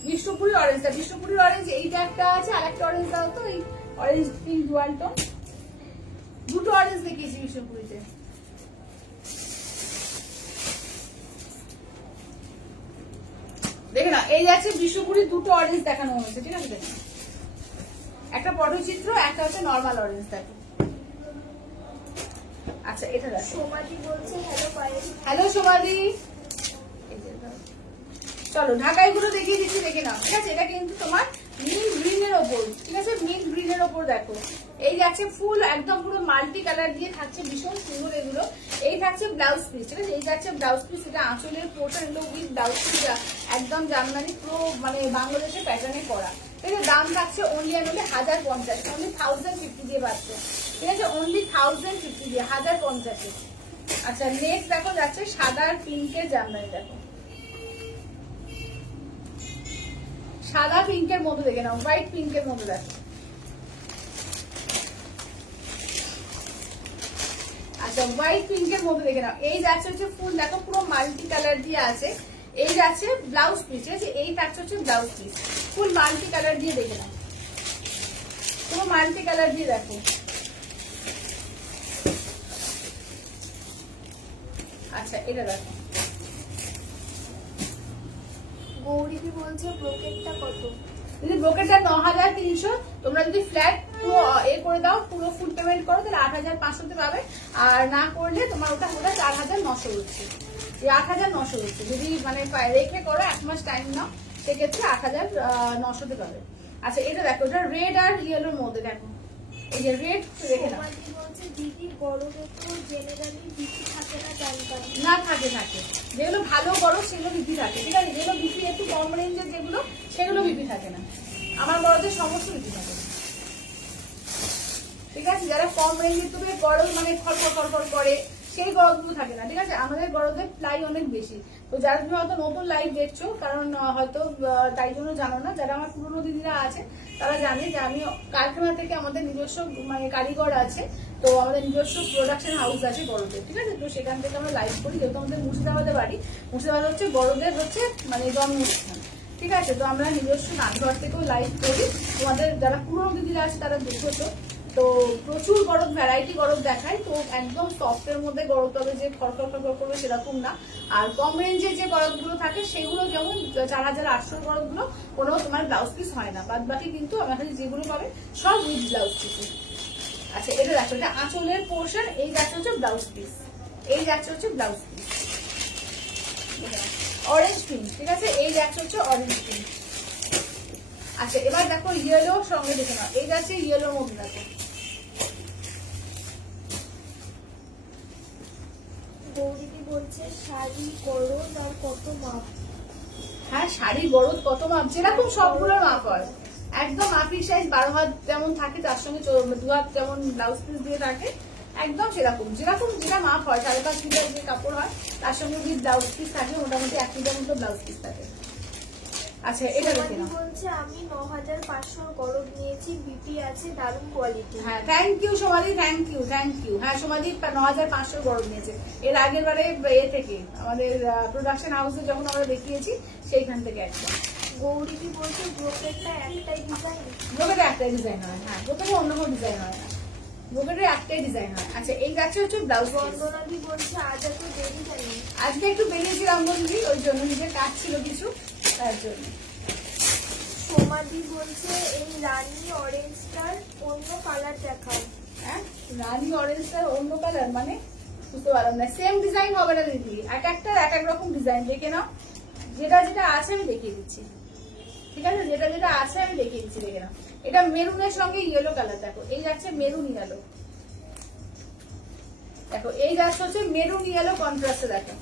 বিষ্ণুপুরি অরেঞ্জটা, বিষ্ণুপুরি অরেঞ্জ এইটা একটা আছে, আর একটা অরেঞ্জ দাও তো। এই অরেঞ্জ পিঙ্ক ডুয়াল টোন, দুটো অরেঞ্জ দেখিয়েছি বিষ্ণুপুরিতে। দেখে না এই যাচ্ছে বিষ্ণুপুরি, দুটো অরেঞ্জ দেখানো হয়েছে, ঠিক আছে। দেখেন একটা পটচিত্র, একটা হচ্ছে নর্মাল অরেঞ্জ, দেখো। আচ্ছা এটা দেখো। সোমাদি বলছে হ্যালো পায়েল। হ্যালো সোমাদি। চলো ঢাকাই গুলো দেখিয়ে দিচ্ছি, দেখে নাও, ঠিক আছে। এটা কিন্তু তোমার মিন্ট গ্রিনের ওপর, ঠিক আছে। মিন্ট গ্রিনের ওপর দেখো এই যাচ্ছে ফুল একদম পুরো মাল্টি কালার দিয়ে থাকছে, ভীষণ সুন্দর এগুলো। এই থাকছে ব্লাউজ পিস, ঠিক আছে। এই যাচ্ছে ব্লাউজ পিস, এটা আঁচলের পোর্শন, এগুলো উইথ ব্লাউজ পিস একদম জামদানি পুরো মানে বাংলাদেশের প্যাটার্নে করা। ঠিক আছে। দাম থাকছে অনলি 1050, অনলি 1050 দিয়ে পাচ্ছে, ঠিক আছে। অনলি 1050 দিয়ে 1050। আচ্ছা নেক্সট দেখো যাচ্ছে সাদা আর পিঙ্কের জামদানি, দেখো সাদা পিঙ্কের মধ্যে দেখে নাও, হোয়াইট পিঙ্কের মধ্যে দেখো। আচ্ছা হোয়াইট পিঙ্কের মধ্যে দেখে নাও, এই যাচ্ছে হচ্ছে ফুল দেখো পুরো মাল্টি কালার দিয়ে আছে, এই যাচ্ছে ব্লাউজ পিস, ঠিক আছে, এই থাকছে হচ্ছে blouse piece full multi colour দিয়ে দেখে নাও, পুরো মাল্টি কালার দিয়ে দেখো। আচ্ছা এটা দেখো, গৌরীদি বলছে ব্রোকেটটা কত? যদি ব্রোকেটটা 9300, তোমরা যদি ফ্ল্যাট পুরো এ করে দাও, পুরো ফুল পেমেন্ট করো তাহলে 8500 পাবে, আর না করলে তোমার ওটা 4900 হচ্ছে, এই 8900 হচ্ছে। যদি মানে রেখে করো 1 মাস টাইম নাও সেক্ষেত্রে 8900 পাবে। আচ্ছা এটা দেখো, এটা রেড আর ইয়েলোর মধ্যে দেখো, এই যে রেড দেখে নাও। সোমাদি বলছে দিদি গরমে তো জেনারেলি বিপি থাকে না জানতাম না, থাকে থাকে, যেগুলো ভালো বড় সেগুলো বিপি থাকে, ঠিক আছে, যেগুলো বিপি একটু কম রেঞ্জের যেগুলো সেগুলো বিপি থাকে না, আমার বড়দের সমস্ত বিপি থাকে, ঠিক আছে। যারা কম রেঞ্জের তুমি গরম মানে খড়খড় করে সেই গরমগুলো থাকে না, ঠিক আছে, আমাদের গরমদের প্লাই অনেক বেশি। তো যারা তুমি হয়তো নতুন লাইভ দেখছো, কারণ হয়তো তাই জন্য জানো না, যারা আমার পুরনো দিদিরা আছে তারা জানে যে আমি কারখানা থেকে আমাদের নিজস্ব মানে কারিগর আছে, তো আমাদের নিজস্ব প্রোডাকশন হাউস আছে বড়দের, ঠিক আছে, তো সেখান থেকে আমরা লাইভ করি, যেহেতু আমাদের মুর্শিদাবাদে বাড়ি, মুর্শিদাবাদ হচ্ছে বড়দের হচ্ছে মানে জন্মস্থান, ঠিক আছে, তো আমরা নিজস্ব নাটঘর থেকেও লাইভ করি। তোমাদের যারা পুরনো দিদিরা আছে তারা দেখেছো, তো প্রচুর গরম ভ্যারাইটি গরম দেখায়, তো একদম সফটের মধ্যে গরম, তবে যে খড়খড় করবে সেরকম না, আর কম রেঞ্জে যে গরমগুলো থাকে সেগুলো যেমন 4800 গরমগুলো কোনো তোমার ব্লাউজ পিস হয় না, বাদ বাকি কিন্তু আমার কাছে যেগুলো পাবে সব উইথ ব্লাউজ পিস। আচ্ছা এটা দেখো, এটা আঁচলের পোর্শন, এই যাচ্ছে হচ্ছে ব্লাউজ পিস, এই যাচ্ছে হচ্ছে ব্লাউজ পিস অরেঞ্জ পিঙ্ক, ঠিক আছে, এই যাচ্ছে হচ্ছে অরেঞ্জ পিঙ্ক। আচ্ছা এবার দেখো ইয়েলো সঙ্গে দেখে নাও, এই যাচ্ছে ইয়েলোর মধ্যে দেখো, গৌরীদি বলছে শাড়ি গরম আর কত মাপ? হ্যাঁ শাড়ি গরদ কত মাপ, যেরকম সবগুলোর মাপ হয়, একদম মাপি সাইজ 12 হাত যেমন থাকে তার সঙ্গে 2 হাত যেমন ব্লাউজ পিস দিয়ে থাকে, একদম সেরকম যেরকম যেটা মাপ হয়, 5.5 মিটার যে কাপড় হয় তার সঙ্গে যদি ব্লাউজ পিস থাকে মোটামুটি 1 মিটার মতো ব্লাউজ পিস থাকে। আচ্ছা এটা দেখে নাও, বলছে আমি 9500 গরম নিয়েছি, বিপি আছে, দারুণ কোয়ালিটি। হ্যাঁ থ্যাংক ইউ সোমাদি, থ্যাংক ইউ। হ্যাঁ সোমাদি 9500 গরম নিয়েছে, এর আগের বারে এ থেকে আমাদের প্রোডাকশন হাউসে যখন আমরা দেখিয়েছি সেইখান থেকে একদম। গৌরীদি বলছে ব্রোকেটটা একটাই ডিজাইন? ব্রোকেটে একটাই ডিজাইন হয়, হ্যাঁ ব্রোকেটে অন্য কোনো ডিজাইন হয় না, ব্রোকেটে একটাই ডিজাইন হয়। আচ্ছা এই গাছে হচ্ছে ব্লাউজ। বন্দনাদি বলছে আজ এত দেরি জানি, আজকে একটু বেরিয়েছিলাম বন্ধু, ওই জন্য নিজের কাজ ছিল কিছু তার জন্য। সোমাদি বলছে এই রানী অরেঞ্জটার অন্য কালার দেখাও। হ্যাঁ রানি অরেঞ্জটার অন্য কালার মানে বুঝতে পারলাম না, সেম ডিজাইন হবে না দিদি, এক একটা এক এক রকম ডিজাইন, দেখে নাও, যেটা যেটা আছে আমি দেখিয়ে দিচ্ছি, ঠিক আছে, যেটা যেটা আছে আমি দেখিয়ে দিচ্ছি, দেখে নাও। এটা মেরুনের সঙ্গে ইয়েলো কালার দেখো, এই যাচ্ছে মেরুন ইয়েলো, দেখো এই যাচ্ছে হচ্ছে মেরুন ইয়েলো কন্ট্রাস্টে দেখো,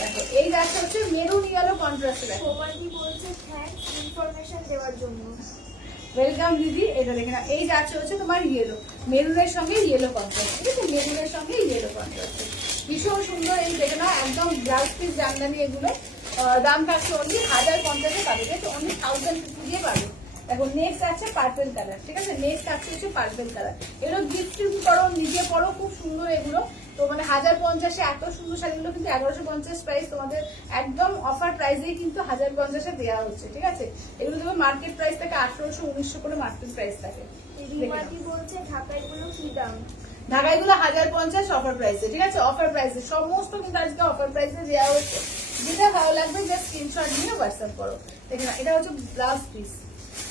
দেখো এই যাচ্ছে হচ্ছে মেরুন ইয়েলো কন্ট্রাস্টে দেখো। সোমাদি বলছে থ্যাঙ্কস ইনফরমেশন দেওয়ার জন্য। ওয়েলকাম দিদি, এটা দেখে নাও, এই যাচ্ছে হচ্ছে তোমার ইয়েলো, মেরুনের সঙ্গে ইয়েলো কন্ট্রাস্ট, ঠিক আছে, মেরুনের সঙ্গে ইয়েলো কন্ট্রাস্ট, ভীষণ সুন্দর। এই দেখে নাও একদম ব্লাউজ পিস জামদানি, এগুলো দাম থাকছে অনলি 1050 পাবে, ঠিক আছে, অনলি 1050 দিয়ে পাবে। দেখো নেক্সট আছে পার্পেল কালার, ঠিক আছে, নেক্সট আছে হচ্ছে পার্পেল কালার, এগুলো গিফট করো, নিজে পরো, খুব সুন্দর এগুলো। তো মানে 1050 এত সুন্দর শাড়িগুলো কিন্তু 1150 প্রাইস, তোমাদের একদম অফার প্রাইসেই কিন্তু 1050 দেওয়া হচ্ছে, ঠিক আছে, এগুলো তোমার মার্কেট প্রাইস থেকে 1800-1900 করে মার্কেট প্রাইস থাকে। রিমাদি বলছে ঢাকাইগুলো কি দাম? ঢাকাইগুলো 1050 অফার প্রাইসে, ঠিক আছে, অফার প্রাইসে সমস্ত কিন্তু আজকে অফার প্রাইসে দেওয়া হচ্ছে, যেটা ভালো লাগবে জাস্ট স্ক্রিনশট নিয়ে হোয়াটসঅ্যাপ করো। দেখে না এটা হচ্ছে ব্লাউজ পিস,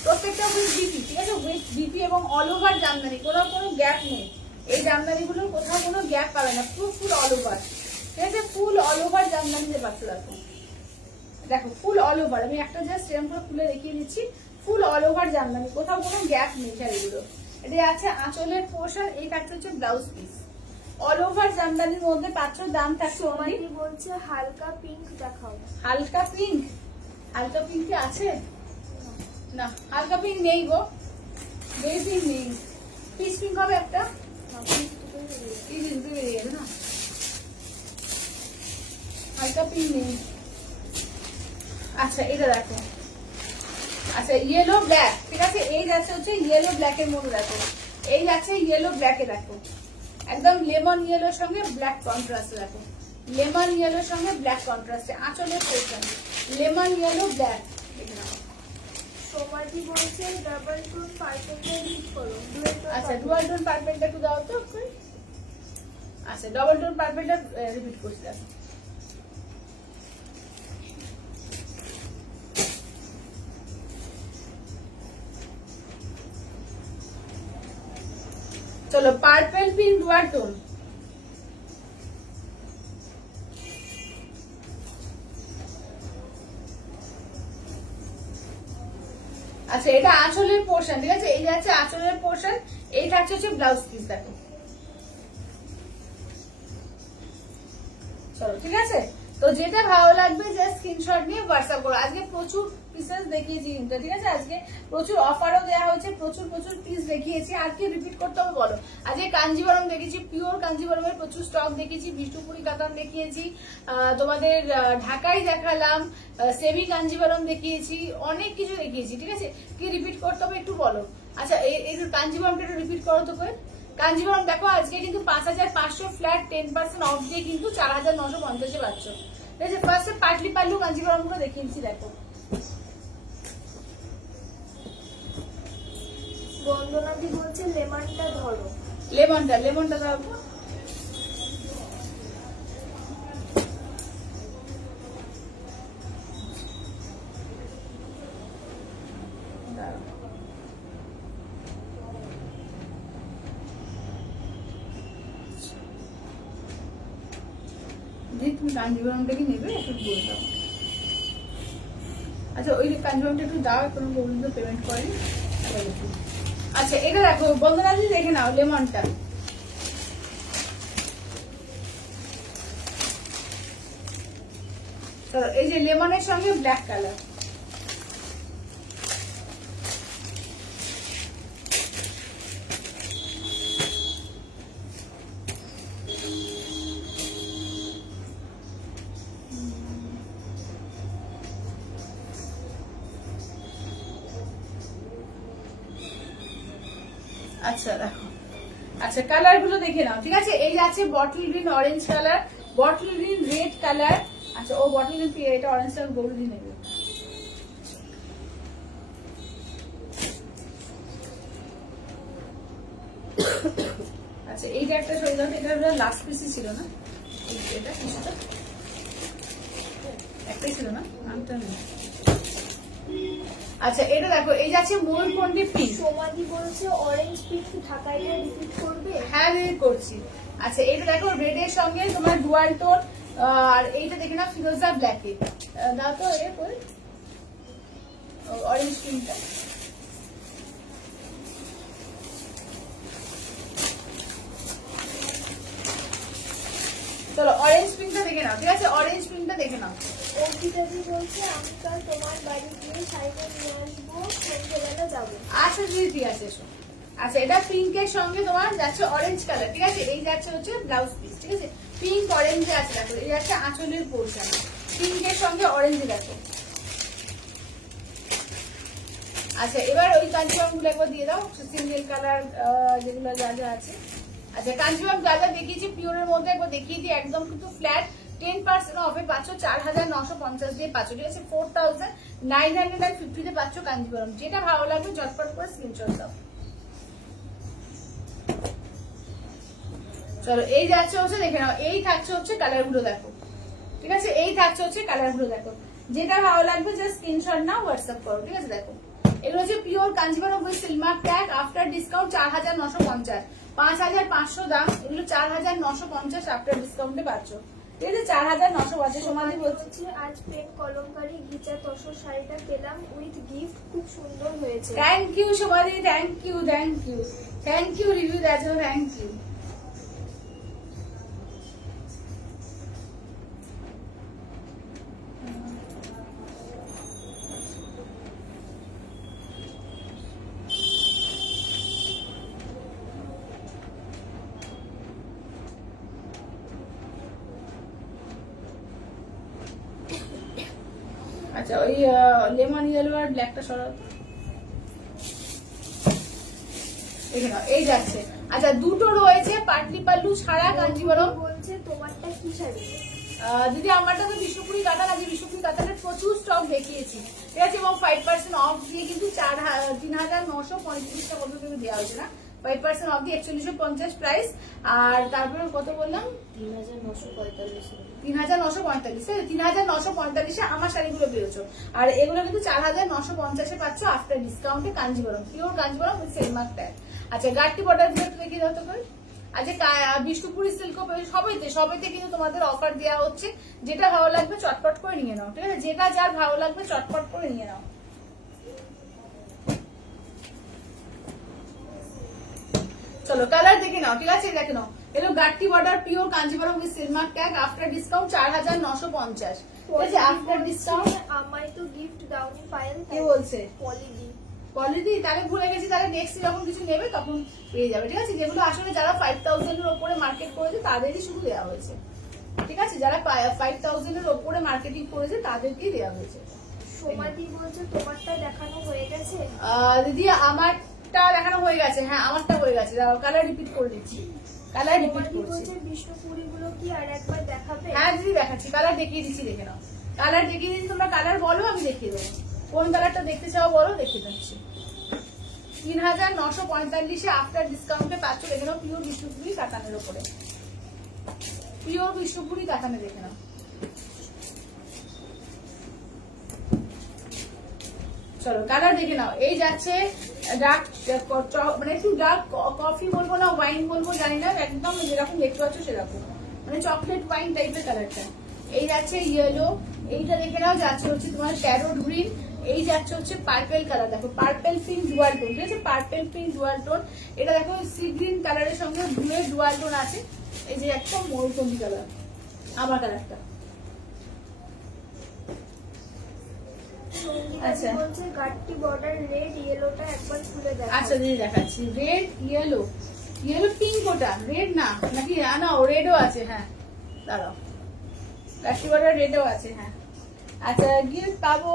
প্রত্যেকটা উইথ বিপি, ঠিক আছে, উইথ বিপি এবং অল ওভার জামদানি, কোনো গ্যাপ নেই, এই জামদানিগুলোর কোথাও কোনো গ্যাপ পাবে না, ফুল অল ওভার, ঠিক আছে, ফুল অল ওভার জামদানি যে পাচ্ছ দেখো, দেখো ফুল অল ওভার, আমি একটা জাস্ট এরকম করে খুলে দেখিয়ে দিচ্ছি, ফুল অল ওভার জামদানি, কোথাও কোনো গ্যাপ নেই শাড়িগুলো। এটা আছে আঁচলের পোর্শন, এই থাকছে হচ্ছে ব্লাউজ পিস, অল ওভার জামদানির মধ্যে পাচ্ছ, দাম থাকছে অনলি। সোমাদি বলছে হালকা পিঙ্ক দেখাও। হালকা পিঙ্ক, হালকা পিঙ্ক কি আছে? না হালকা পিঙ্ক নেই গো, বেবি পিঙ্ক নেই, পিচ পিঙ্ক হবে একটা, বেরিয়ে যাবে না, হালকা পিঙ্ক নেই। আচ্ছা এটা দেখো, আচ্ছা ইয়েলো ব্ল্যাক, ঠিক আছে, এই যাচ্ছে হচ্ছে ইয়েলো ব্ল্যাকের মধ্যে দেখো, এই যাচ্ছে ইয়েলো ব্ল্যাকে দেখো, একদম লেমন ইয়েলোর সঙ্গে ব্ল্যাক কন্ট্রাস্ট দেখো, লেমন ইয়েলোর সঙ্গে ব্ল্যাক কন্ট্রাস্টে আঁচলের পোর্শন লেমন ইয়েলো ব্ল্যাক। সোমাজি বলছে ডাবল টোন পার্পেলটা রিড করো। আচ্ছা ডুয়াল টোন পার্পেলটা একটু দাও তো। আচ্ছা ডবল টোন পার্পেলটা রিপিট করছি দেখো। চলো পার্পল পিঙ্ক ডুয়াল টোন। আচ্ছা এটা আঁচলের পোর্শন, ঠিক আছে, এই যাচ্ছে আঁচলের পোর্শন, এই থাকছে হচ্ছে ব্লাউজ পিস দেখো। চলো ঠিক আছে, তো যেটা ভালো লাগবে যে স্ক্রিনশট নিয়ে হোয়াটসঅ্যাপ করো। আজকে প্রচুর পিসেস দেখিয়েছি কিন্তু, ঠিক আছে, আজকে প্রচুর অফারও দেওয়া হয়েছে, প্রচুর প্রচুর পিস দেখিয়েছি। আর কি রিপিট করতে হবে বলো? আজকে কাঞ্জিবরম দেখেছি, পিওর কাঞ্জিবরমের প্রচুর স্টক দেখিয়েছি, বিষ্ণুপুরি কাতান দেখিয়েছি, তোমাদের ঢাকাই দেখালাম, সেমি কাঞ্জিবরম দেখিয়েছি, অনেক কিছু দেখিয়েছি, ঠিক আছে। কি রিপিট করতে হবে একটু বলো? আচ্ছা এই কাঞ্জিবরমটা একটু রিপিট করো তো করে। কাঞ্জিবরম দেখো আজকে কিন্তু 5500 ফ্ল্যাট 10% অফ দিয়ে কিন্তু 4950 পাচ্ছ, ঠিক আছে। ফার্স্টে পাটলি পাল্লু কাঞ্জিবরম গুলো দেখিয়েছি দেখো। বন্দনাদি বলছে লেমনটা ধরো। লেমনটা দাও তো। তুমি কাঞ্জিবরমটা কি নেবে একটু বলে দাও। আচ্ছা ওই কাঞ্জিবরমটা একটু দাও, এখন পর্যন্ত পেমেন্ট করেনি। আচ্ছা এটা দেখো বন্ধুরা দেখে নাও লেমনটা। চলো এই যে লেমনের সঙ্গে ব্ল্যাক কালার, আচ্ছা দেখো, আচ্ছা কালার গুলো দেখে নাও, ঠিক আছে। এই আছে bottle green orange colour, bottle green red colour. আচ্ছা ও বটল গ্রিন, এটা অরেঞ্জ কালার গোল্ড দিয়ে নেবে। আচ্ছা এইটা একটা সরিয়ে দাও, এটা লাস্ট পিসই ছিল না, এটা কিছুটা একটাই ছিল না, নামটা নেই। আচ্ছা এটা দেখো, এই যাচ্ছে ময়ূরকণ্ঠী পিঙ্ক। সোমাজি বলছে অরেঞ্জ পিঙ্ক ঢাকাইটা রিপিট করবে। হ্যাঁ রিপিট করছি। আচ্ছা এটা দেখো রেড এর সঙ্গে তোমার ডুয়াল টোন, আর এইটা দেখে না ফিরোজা ব্ল্যাকে দাও তো, এ কই অরেঞ্জ পিঙ্কটা। চলো অরেঞ্জ পিঙ্কটা দেখে নাও, ঠিক আছে, অরেঞ্জ পিঙ্কটা দেখে নাও। অঙ্কিতাজি বলছে আমি কাল তোমার বাড়ি গিয়ে শাড়িটা নিয়ে আসবো, সন্ধ্যেবেলা যাবো। আচ্ছা ঠিক আছে এসো। আচ্ছা এটা পিঙ্কের সঙ্গে তোমার যাচ্ছে অরেঞ্জ কালার, ঠিক আছে, এই যাচ্ছে হচ্ছে ব্লাউজ পিস, ঠিক আছে, পিঙ্ক অরেঞ্জ আছে দেখো, এই যাচ্ছে আঁচলের পোর্শন, পিঙ্কের সঙ্গে অরেঞ্জ দেখো। আচ্ছা এবার ওই কাঞ্জিবরম গুলো একবার দিয়ে দাও, সিঙ্গেল কালার যেগুলো যা যা আছে। আচ্ছা কাঞ্জিবরম যা যা দেখিয়েছি পিওরের মধ্যে একবার দেখিয়ে দিই, একদম কিন্তু ফ্ল্যাট 10% অফে পাচ্ছ, 4950 দিয়ে পাচ্ছ, ঠিক আছে, 4950 তে পাচ্ছ কাঞ্জিবরম। যেটা ভালো লাগবে ঝটপট করে স্ক্রিনশট দাও। চলো এই যাচ্ছে হচ্ছে দেখে নাও, এই থাকছে হচ্ছে কালার গুলো দেখো, ঠিক আছে, এই থাকছে হচ্ছে কালার গুলো দেখো। যেটা ভালো লাগবে জাস্ট স্ক্রিনশট নাও, হোয়াটসঅ্যাপ করো, ঠিক আছে। দেখো এগুলো হচ্ছে pure Kanjivaram with seal mark tag, after discount 4950, 5500 দাম, এগুলো 4950 আফটার ডিসকাউন্টে পাচ্ছ, ঠিক আছে, 4950। সমাধি বলছি আজ প্রেম কলমকারী ঘিচা তসর শাড়িটা পেলাম উইথ গিফট, খুব সুন্দর হয়েছে। Thank you Samadhi, thank you review দেওয়ার জন্য, থ্যাংক ইউ। আচ্ছা ওই লেমন ইয়েলো আর ব্ল্যাকটা সরাও। দেখে নাও এই যাচ্ছে। আচ্ছা দুটো রয়েছে পাটলি পাল্লু ছাড়া কাঞ্জিবরম। বলছে তোমারটা কি শাড়ি? দিদি আমারটা তো বিষ্ণুপুরি কাতান আছে, বিষ্ণুপুরি কাতানের প্রচুর স্টক দেখিয়েছি, ঠিক আছে, এবং 5% অফ দিয়ে কিন্তু 3,935 টাকা পর্যন্ত দেওয়া হয়েছে না, 5% অফ দিয়ে 4150 প্রাইস। আর তারপরে কত বললাম, 3,945 আমার শাড়িগুলো পেয়েছো। আর এগুলো কিন্তু 4,950 পাচ্ছ আফটার ডিসকাউন্টে Kanjivaram, pure Kanjivaram with seal mark tag. আচ্ছা গাট্টি বর্ডার গুলো একটু দেখিয়ে দাও তো করে। আচ্ছা বিষ্ণুপুরি সিল্কও সবাইতে কিন্তু তোমাদের অফার দেওয়া হচ্ছে, যেটা ভালো লাগবে চটপট করে নিয়ে নাও, ঠিক আছে, যেটা যার ভালো লাগবে চটপট করে নিয়ে নাও। চলো কালার দেখে নাও, ঠিক আছে, দেখে নাও। এলো গাট্টি border pure Kanjivaram with seal mark tag after discount 4,950, ঠিক আছে, আফটার ডিসকাউন্ট। আমায় তো গিফট দাওনি পায়েল। কে বলছে? পলিদি। পলিদি, তাহলে ভুলে গেছি, তাহলে নেক্সট যখন কিছু নেবে তখন পেয়ে যাবে, ঠিক আছে। যেগুলো আসলে যারা 5,000 এর উপরে মার্কেট করেছে তাদেরই শুধু দেওয়া হয়েছে, ঠিক আছে, যারা 5,000 এর উপরে মার্কেটিং করেছে তাদেরকেই দেওয়া হয়েছে। সোমাদি বলছে তোমারটা দেখানো হয়ে গেছে। দিদি আমারটা দেখানো হয়ে গেছে, হ্যাঁ আমারটা হয়ে গেছে, কালার রিপিট করে দিচ্ছি, কালার রিপিট করছি। বিষ্ণুপুরি গুলো কি আর একবার দেখাবে? হ্যাঁ দিদি দেখাচ্ছি, কালার দেখিয়ে দিচ্ছি, দেখে নাও, কালার দেখিয়ে দিচ্ছি, তোমরা কালার বলো আমি দেখিয়ে দেবো, কোন কালারটা দেখতে চাও বলো দেখিয়ে দিচ্ছি। 3,945 আফটার ডিসকাউন্টে পাচ্ছ, দেখে নাও, পিওর বিষ্ণুপুরি কাতানের উপরে, পিওর বিষ্ণুপুরি কাতানে, দেখে নাও। চলো কালার দেখে নাও, এই যাচ্ছে ডার্ক, মানে একটু ডার্ক কফি বলবো না ওয়াইন বলবো জানি না, একদম যেরকম দেখতে পাচ্ছ সেরকম, মানে চকলেট ওয়াইন টাইপের কালারটা। এই যাচ্ছে ইয়েলো, এইটা দেখে নাও যাচ্ছে হচ্ছে তোমার প্যারোট গ্রিন, এই যাচ্ছে হচ্ছে পার্পেল কালার, দেখো পার্পেল পিঙ্ক ডুয়াল টোন, ঠিক আছে, পার্পেল পিঙ্ক ডুয়াল টোন। এটা দেখো সি গ্রিন কালারের সঙ্গে ব্লু ডুয়াল টোন আছে, এই যে একদম মৌসুমি কালার আমার কালারটা। আচ্ছা বলছে গাট্টি বর্ডার রেড ইয়েলোটা একবার খুলে দেখো। আচ্ছা দিদি দেখাচ্ছি, রেড ইয়েলো, ইয়েলো পিঙ্ক, ওটা রেড না নাকি? না ও রেডও আছে, হ্যাঁ দাঁড়াও, গাট্টি বর্ডার রেডও আছে, হ্যাঁ। আচ্ছা গিফট পাবো,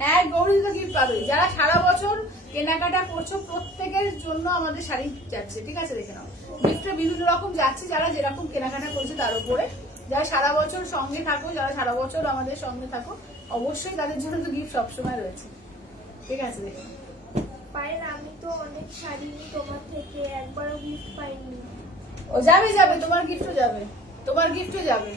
হ্যাঁ গৌরী তো গিফট পাবে, যারা সারা বছর কেনাকাটা করছো প্রত্যেকের জন্য আমাদের শাড়ি যাচ্ছে, ঠিক আছে, দেখে নাও, গিফটে বিভিন্ন রকম যাচ্ছে, যারা যেরকম কেনাকাটা করছে তার উপরে, যারা সারা বছর সঙ্গে থাকো, যারা সারা বছর আমাদের সঙ্গে থাকো অবশ্যই তাদের জন্য তো গিফট সবসময় রয়েছে, ঠিক আছে, দেখে পায়েল আমি তো অনেক শাড়ি নিই তোমার থেকে, একবারও গিফট পাইনি। ও যাবে যাবে, তোমার গিফটও যাবে, তোমার গিফটও যাবে,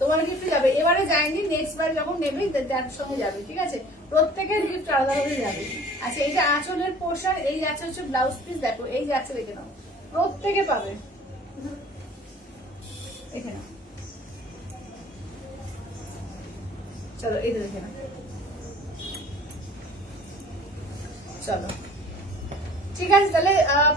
তোমার গিফটও যাবে, এবারে যায়নি, নেক্সট বার যখন নেবে তার সঙ্গে যাবে, ঠিক আছে, প্রত্যেকের গিফট আলাদা আলাদা যাবে। আচ্ছা এইটা আঁচলের পোর্শন, এই যাচ্ছে হচ্ছে ব্লাউজ পিস, দেখো এই যাচ্ছে, দেখে নাও, প্রত্যেকে পাবে, দেখে নাও। চলো এইটা দেখে নাও, চলো ঠিক আছে, তাহলে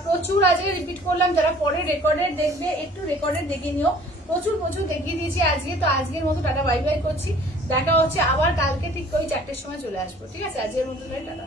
প্রচুর আজকে রিপিট করলাম, যারা পরে রেকর্ডেড দেখবে একটু রেকর্ডেড দেখে নিও, প্রচুর প্রচুর দেখিয়ে দিয়েছি আজকে, তো আজকের মতো টাটা বাই বাই করছি, দেখা হচ্ছে আবার কালকে ঠিক ওই 4টের সময় চলে আসবো, ঠিক আছে, আজকের মতো টাটা।